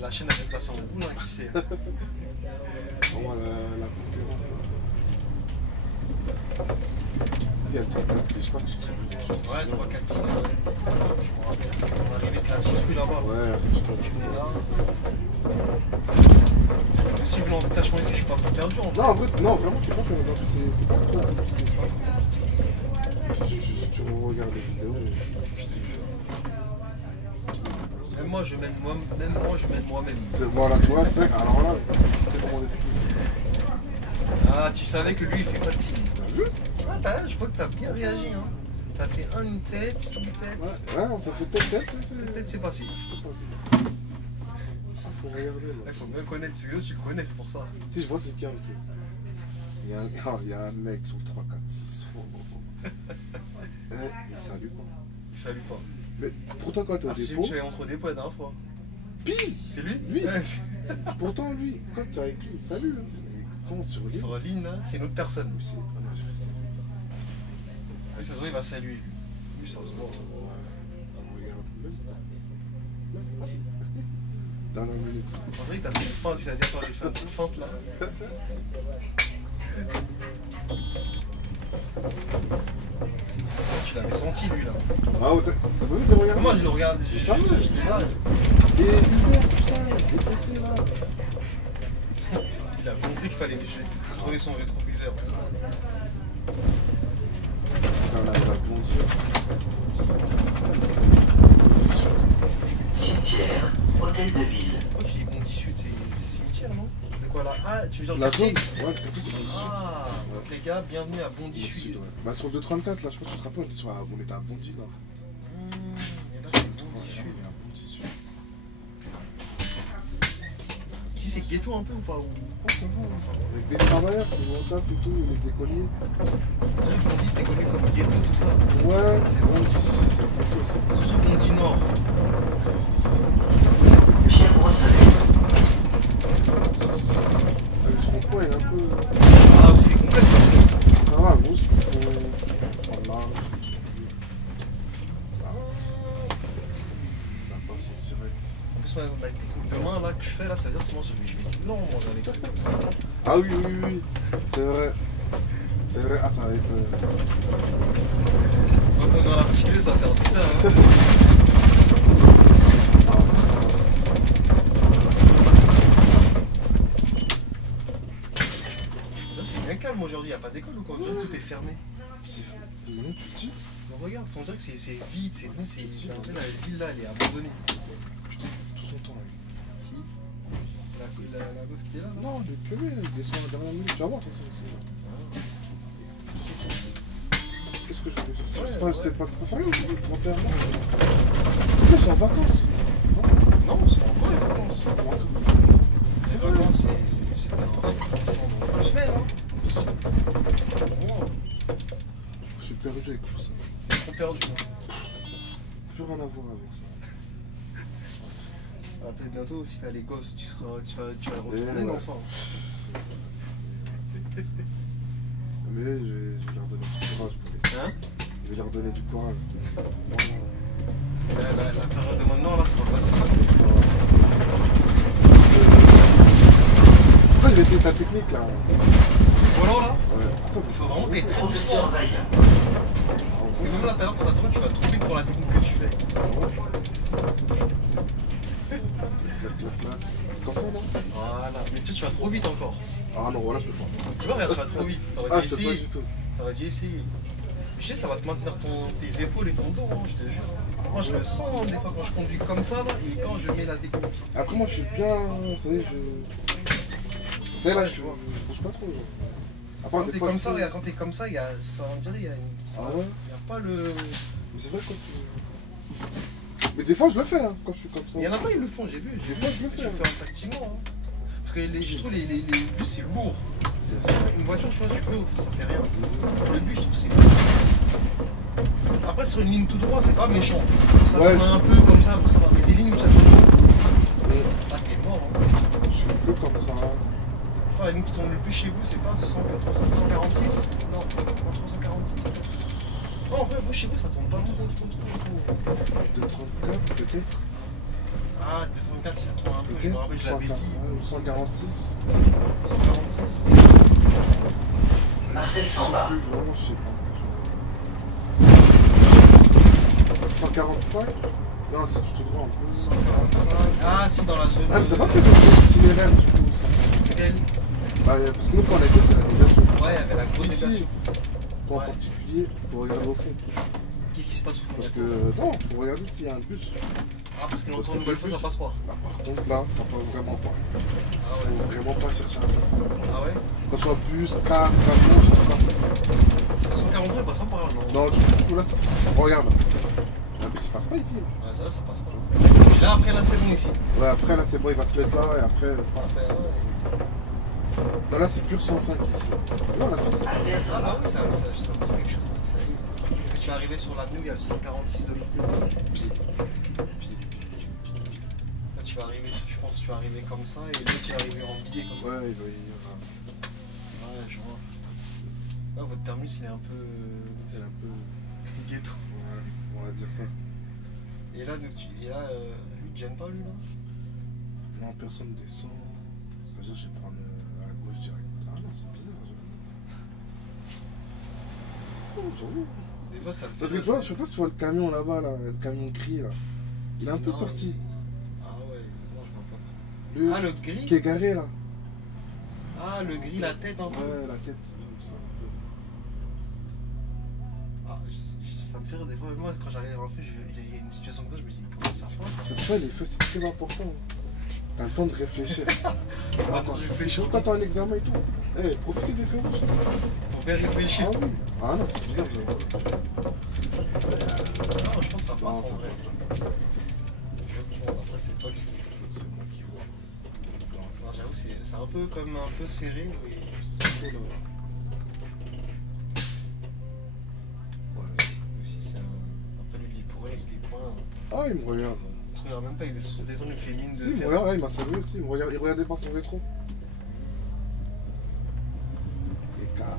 La chaîne, elle passe en rouge, hein, qui sait. Vraiment, la concurrence. Si, il y a le 3-4, je sais pas si tu te souviens. Ouais, 3, 4, 6. Ouais. Je me rappelle. On arrivait de la petite rue là-bas. Ouais, je peux. Tu venais là. Même si je voulais en détachement ici, je suis pas perdu en fait. Non, en vrai, non, vraiment, tu vois, c'est pas trop. Tu regardes les vidéos. Je te jure. Même moi, je mène moi-même. Voilà, tu vois, c'est. Alors là, je peux te demander plus. Ah, tu savais que lui, il fait pas de signe. T'as vu? Ah, je vois que t'as bien réagi. Hein. T'as fait une tête, une tête. Ouais, on s'est fait tête. Peut-être c'est passé. Faut regarder là. Il faut bien connaître, parce que tu le connais, c'est pour ça. Si je vois c'est qui un peu. Il y a un mec sur le 3, 4, 6. Il salue pas. Il salue pas. Mais pourtant quand t'es au Ah, c'est lui dépôt. que tu avais entre dépôt la dernière fois. Pis C'est lui? Lui. Ouais, Pourtant lui, quand t'es avec lui, il salue. Hein. Mais quand sur lui. sur ligne, là, c'est une autre personne. Aussi. Ah non, j'ai resté. Ah, ça se voit, il va saluer lui. Lui, ça se voit. Regarde. Ah si. Dernière minute. En vrai, t'as fait une feinte, il s'est dit attends, j'ai fait une petite feinte là. Tu l'avais senti lui là. Ah, t'as pas vu de regarder? Moi je le regarde, je Ça va, ça. Et Hubert, tout ça, il est passé là. Il a compris qu'il fallait tourner son rétroviseur. Putain, là, il va bondir. Cimetière, hôtel de ville. Oh, tu dis Bondy Sud, c'est cimetière non? De quoi là? Ah, tu veux dire le La quartier? zone, ouais, le quartier, c'est Bondy Sud. Ah, donc les gars, bienvenue à Bondy Sud. Ouais. Bah, sur le 234, là, je crois que tu te rappelles, on était à Bondy là. Et là, c'est Bondy Sud. On est à Bondy Sud. Ici, c'est ghetto un peu ou pas? Oh, c'est bon, ça va. Avec des travailleurs qui vont au taf et tout, et les écoliers. Tu sais que Bondy c'était connu comme ghetto, tout ça. Ouais, c'est un peu aussi. Surtout Bondy Nord. Pierre Brosselet. Ah, le rond-point, il est un peu. Ah, aussi les complètes. Ça va, gros, c'est pour prendre large. forcément, je vais être lent, moi, dans les trucs comme ça. Ah oui, oui, oui. C'est vrai. C'est vrai. Ah, ça va être... Quand on doit l'articuler, ça va faire bizarre. Hein. C'est bien calme aujourd'hui, il n'y a pas d'école ou quoi? On dirait que tout est fermé. Maintenant, tu le dis. Bon, regarde, on dirait que c'est vide, c'est la ville là, elle est abandonnée. Putain, tout son temps, là. Qui? La meuf qui est là? Non, le pionnier, il descend à la dernière minute. Tu vas voir, de toute façon, c'est... Qu'est-ce que je voulais dire? C'est pas férié aujourd'hui, 31 mars. Ils sont en vacances. Non, c'est pas encore les vacances. C'est vacances, c'est dans 2 semaines. Hein. 2 semaines. Bon, Je suis perdu avec tout ça. trop perdu. Hein. Plus rien à voir avec ça. Ah, peut-être bientôt, si t'as les gosses, tu vas retourner ouais. dans ça. Hein. Mais je vais leur donner du courage. Hein? Je vais leur donner du courage. La période de maintenant, là, c'est pas facile. Toi, je vais essayer ta technique là. Volant là? Ouais. Attends, Il faut vraiment être très doucement. surveille. Parce que même là, tout à l'heure, quand t'as tourné, tu vas trop vite pour la technique que tu fais. Comme ça, non? Voilà. Mais tu vas trop vite encore. Ah non, voilà, je peux pas. Tu vois, regarde, tu vas trop vite. Ah, T'aurais dû je sais pas essayer. du tout. T'aurais dû essayer. Je sais, ça va te maintenir tes épaules et ton dos, hein, je te jure. Moi, je le sens hein, des fois quand je conduis comme ça, là, et quand je mets la technique. Après, moi, je suis bien. Vous savez, je. Mais là, je bouge pas trop. À part Quand des t'es fois, comme je ça, peux- regarde, quand t'es comme ça, il y a, ça, on dirait, il y a une. Ça, Ah ouais? il y a pas le. Mais c'est vrai quand tu. Mais des fois, je le fais, hein, quand je suis comme ça. Il y en a pas, ils le font, j'ai vu. Des fois, je le fais. Je hein. fais instinctivement. Hein. Parce que je trouve les bus, c'est lourd. C'est ça. Une voiture, je vois, tu peux, ça fait rien. Le bus, je trouve, c'est lourd. Après, sur une ligne tout droit, c'est pas méchant. Ça Ouais. tourne un peu comme ça, bon, ça va. Mais des lignes où ça tourne trop, là, t'es mort. Hein. Je suis un peu comme ça. Je crois la ligne qui tourne le plus chez vous, c'est pas 146? Non, pas 346. Non, en vrai, vous, chez vous, ça tourne pas trop. De 34, peut-être. Ah, 34, ça tourne un peu, je me rappelle, je l'avais dit. 146. 146. Marcel s'en va. Vraiment, je sais pas. 145. Non, c'est tout droit un peu. 145. Ah, si, dans la zone. Ah, mais t'as pas fait de itinéraire du coup, ça. Quelle? Bah, parce que nous, quand on a fait, c'était la négation. Ouais, il y avait la grosse Ici, négation. toi en Ouais. particulier, il faut regarder au fond. Qu'est-ce qui se passe au fond? Parce que, non, il faut regarder s'il y a un bus. Ah, parce que l'entrée nouvelle fois, ça passe pas. Bah, par contre, là, ça passe vraiment pas. Ah Faut ouais. vraiment pas chercher un bus. Ah ouais? Que ce soit bus, car, camion, je sais pas. 143, il passe pas par là, non? Non, du tout là, c'est. Regarde. Un bus, il passe pas ici. Ah, ça passe pas. Et là, après, là, c'est bon ici. Ouais, après, là, c'est bon, il va se mettre là, et après. Parfait, ouais, c'est- Non, là, c'est pur 105 ici. Non, là, c'est. Ah bah oui, ça me dit quelque chose. Ça y est. Que tu es arrivé sur l'avenue, il y a le 146 de l'autre côté. Là, tu vas arriver, je pense que tu vas arriver comme ça, et l'autre, tu vas arriver en billet comme ça. Ouais, il va y avoir. Ouais, je vois. Là, votre thermos, il est un peu Il est un peu. ghetto. Ouais, on va dire ça. Et là, lui, il te gêne pas, lui, là? Non, personne descend. Ça veut dire que je vais prendre à gauche direct. Ah non, c'est bizarre. Oh, j'avoue. Des fois, ça le fait. Parce que tu vois, je sais pas si tu vois le camion là-bas, là, le camion gris là. Il est un peu Non, sorti. Ah ouais, non, je vois pas trop. Le... Ah, le gris? Qui est garé là. Ah, le gris, la tête, un peu. Ouais, la tête. Ça, un peu. Ah, ça me fait rire des fois, mais moi, quand j'arrive en fait, il y a une situation comme ça, je me dis, comment ça se passe? C'est pour ça les feux, c'est très important. T'as le temps de réfléchir. Attends, je réfléchis. Surtout quand t'as un examen et tout. Eh, profitez des feux rouges. Faut bien réfléchir. Ah oui. Ah non, c'est bizarre. Non, je pense que ça passe Non, en ça vrai. passe, ça passe. Bon, après, c'est toi qui. C'est moi qui vois. Non, Non, j'avoue, c'est un peu comme un peu serré. Mais... c'est trop là. Ouais, c'est- Lui aussi, c'est un. Après, lui, il est point. Ah, il me regarde. Je regarde même pas, il est sur son téléphone, il fait mine Si, de il me faire. regarde, il m'a salué aussi. Il regardait pas son rétro. Écart.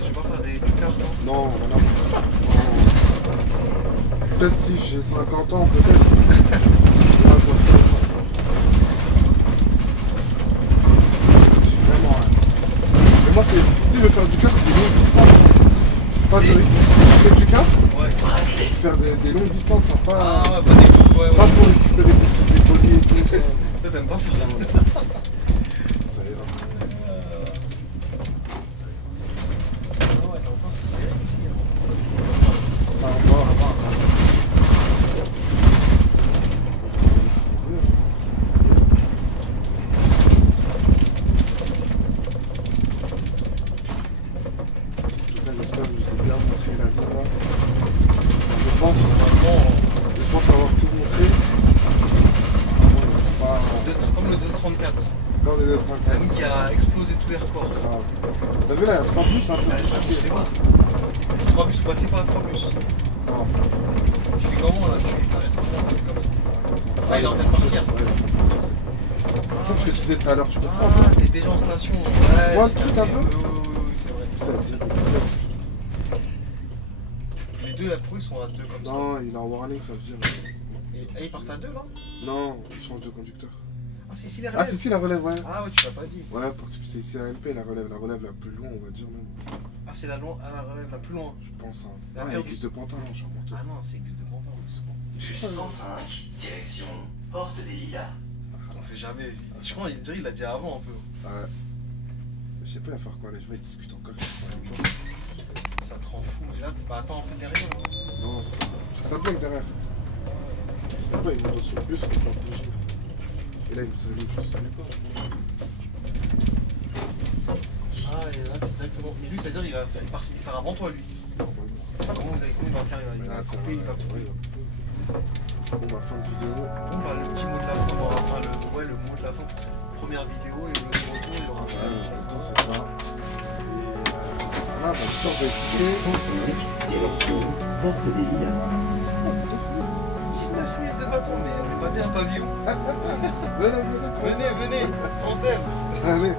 Je vais pas faire du quart, non? Non, non, non. Peut-être si j'ai 50 ans, peut-être. Ouais, quoi, c'est ça. veux faire du kart, des longues distances. Pas de rythme. Tu fais du kart, Ouais. faire des longues distances, hein, pas, Ah ouais, pas des coupes, ouais, pas ouais. pour récupérer des petits écoliers et tout. Ça, Toi, t'aimes pas faire ça. ça ira. Ah ouais, t'as encore, c'est serré aussi. Hein. Ça va. En tout cas, j'espère que je vous ai bien montré la vie là. Normalement, Je pense avoir tout montré. Pas comme le 234. comme les deux L'ami qui a explosé tous les records. grave. T'as vu là, il y a 3 plus un peu plus C'est compliqué. bon. 3 bus, passez pas à 3 bus. Non. Tu fais comment là? Tu t'arrêtes comment? C'est comme ça. Ah, il est en train de partir. Ouais, il est en train de partir. C'est ça que je te disais tout à l'heure, tu comprends? Ah, t'es déjà en station. Ouais, vois le j'ai truc un capté. peu? Oui, c'est vrai. Ça veut dire des problèmes. Les deux là, pour ils sont à 2 comme ça. Non, il est en warning, ça veut dire. Et ils partent à 2 là? Non, il change de conducteur. Ah, c'est ici la Ah, relève. c'est ici la relève, ouais. Ah ouais, tu l'as pas dit. Ouais, c'est ici la LP, la relève la plus loin, on va dire même. Ah, c'est la relève la plus loin. Je pense. Hein. La Ah, il y a perte Église de Pantin, non, je suis un menteur. Ah non, c'est Gus de Pantin. Je sais pas. 105, direction Porte des Lilas. On sait jamais. Je crois qu'il l'a dit avant un peu. Ouais. Je sais pas, il va faire quoi là, je vais discuter encore. Ça te rend fou. Et là, bah attends un peu derrière. Là. Non, c'est ça. Parce que ça bloque derrière. Je sais pas, il monte sur le bus, on peut pas bouger. Et là, il me salue, je savais pas. Ah, et là, c'est directement. Mais lui, c'est-à-dire, il part avant toi, lui. Normalement. Comment vous avez compris, il va faire, il va couper, il va couper. Ouais, il va couper. Bon, bah, fin de vidéo. Bon, bah, le petit mot de la fin, enfin, le mot de la fin pour cette première vidéo et le retour, il y aura un Ouais, le temps, c'est ça. Et là, ma soeur va expliquer. 105, direction Porte des Lilas. 19 minutes de bâton, mais on n'est pas bien un pavillon. Venez, Venez, France Dev. Allez.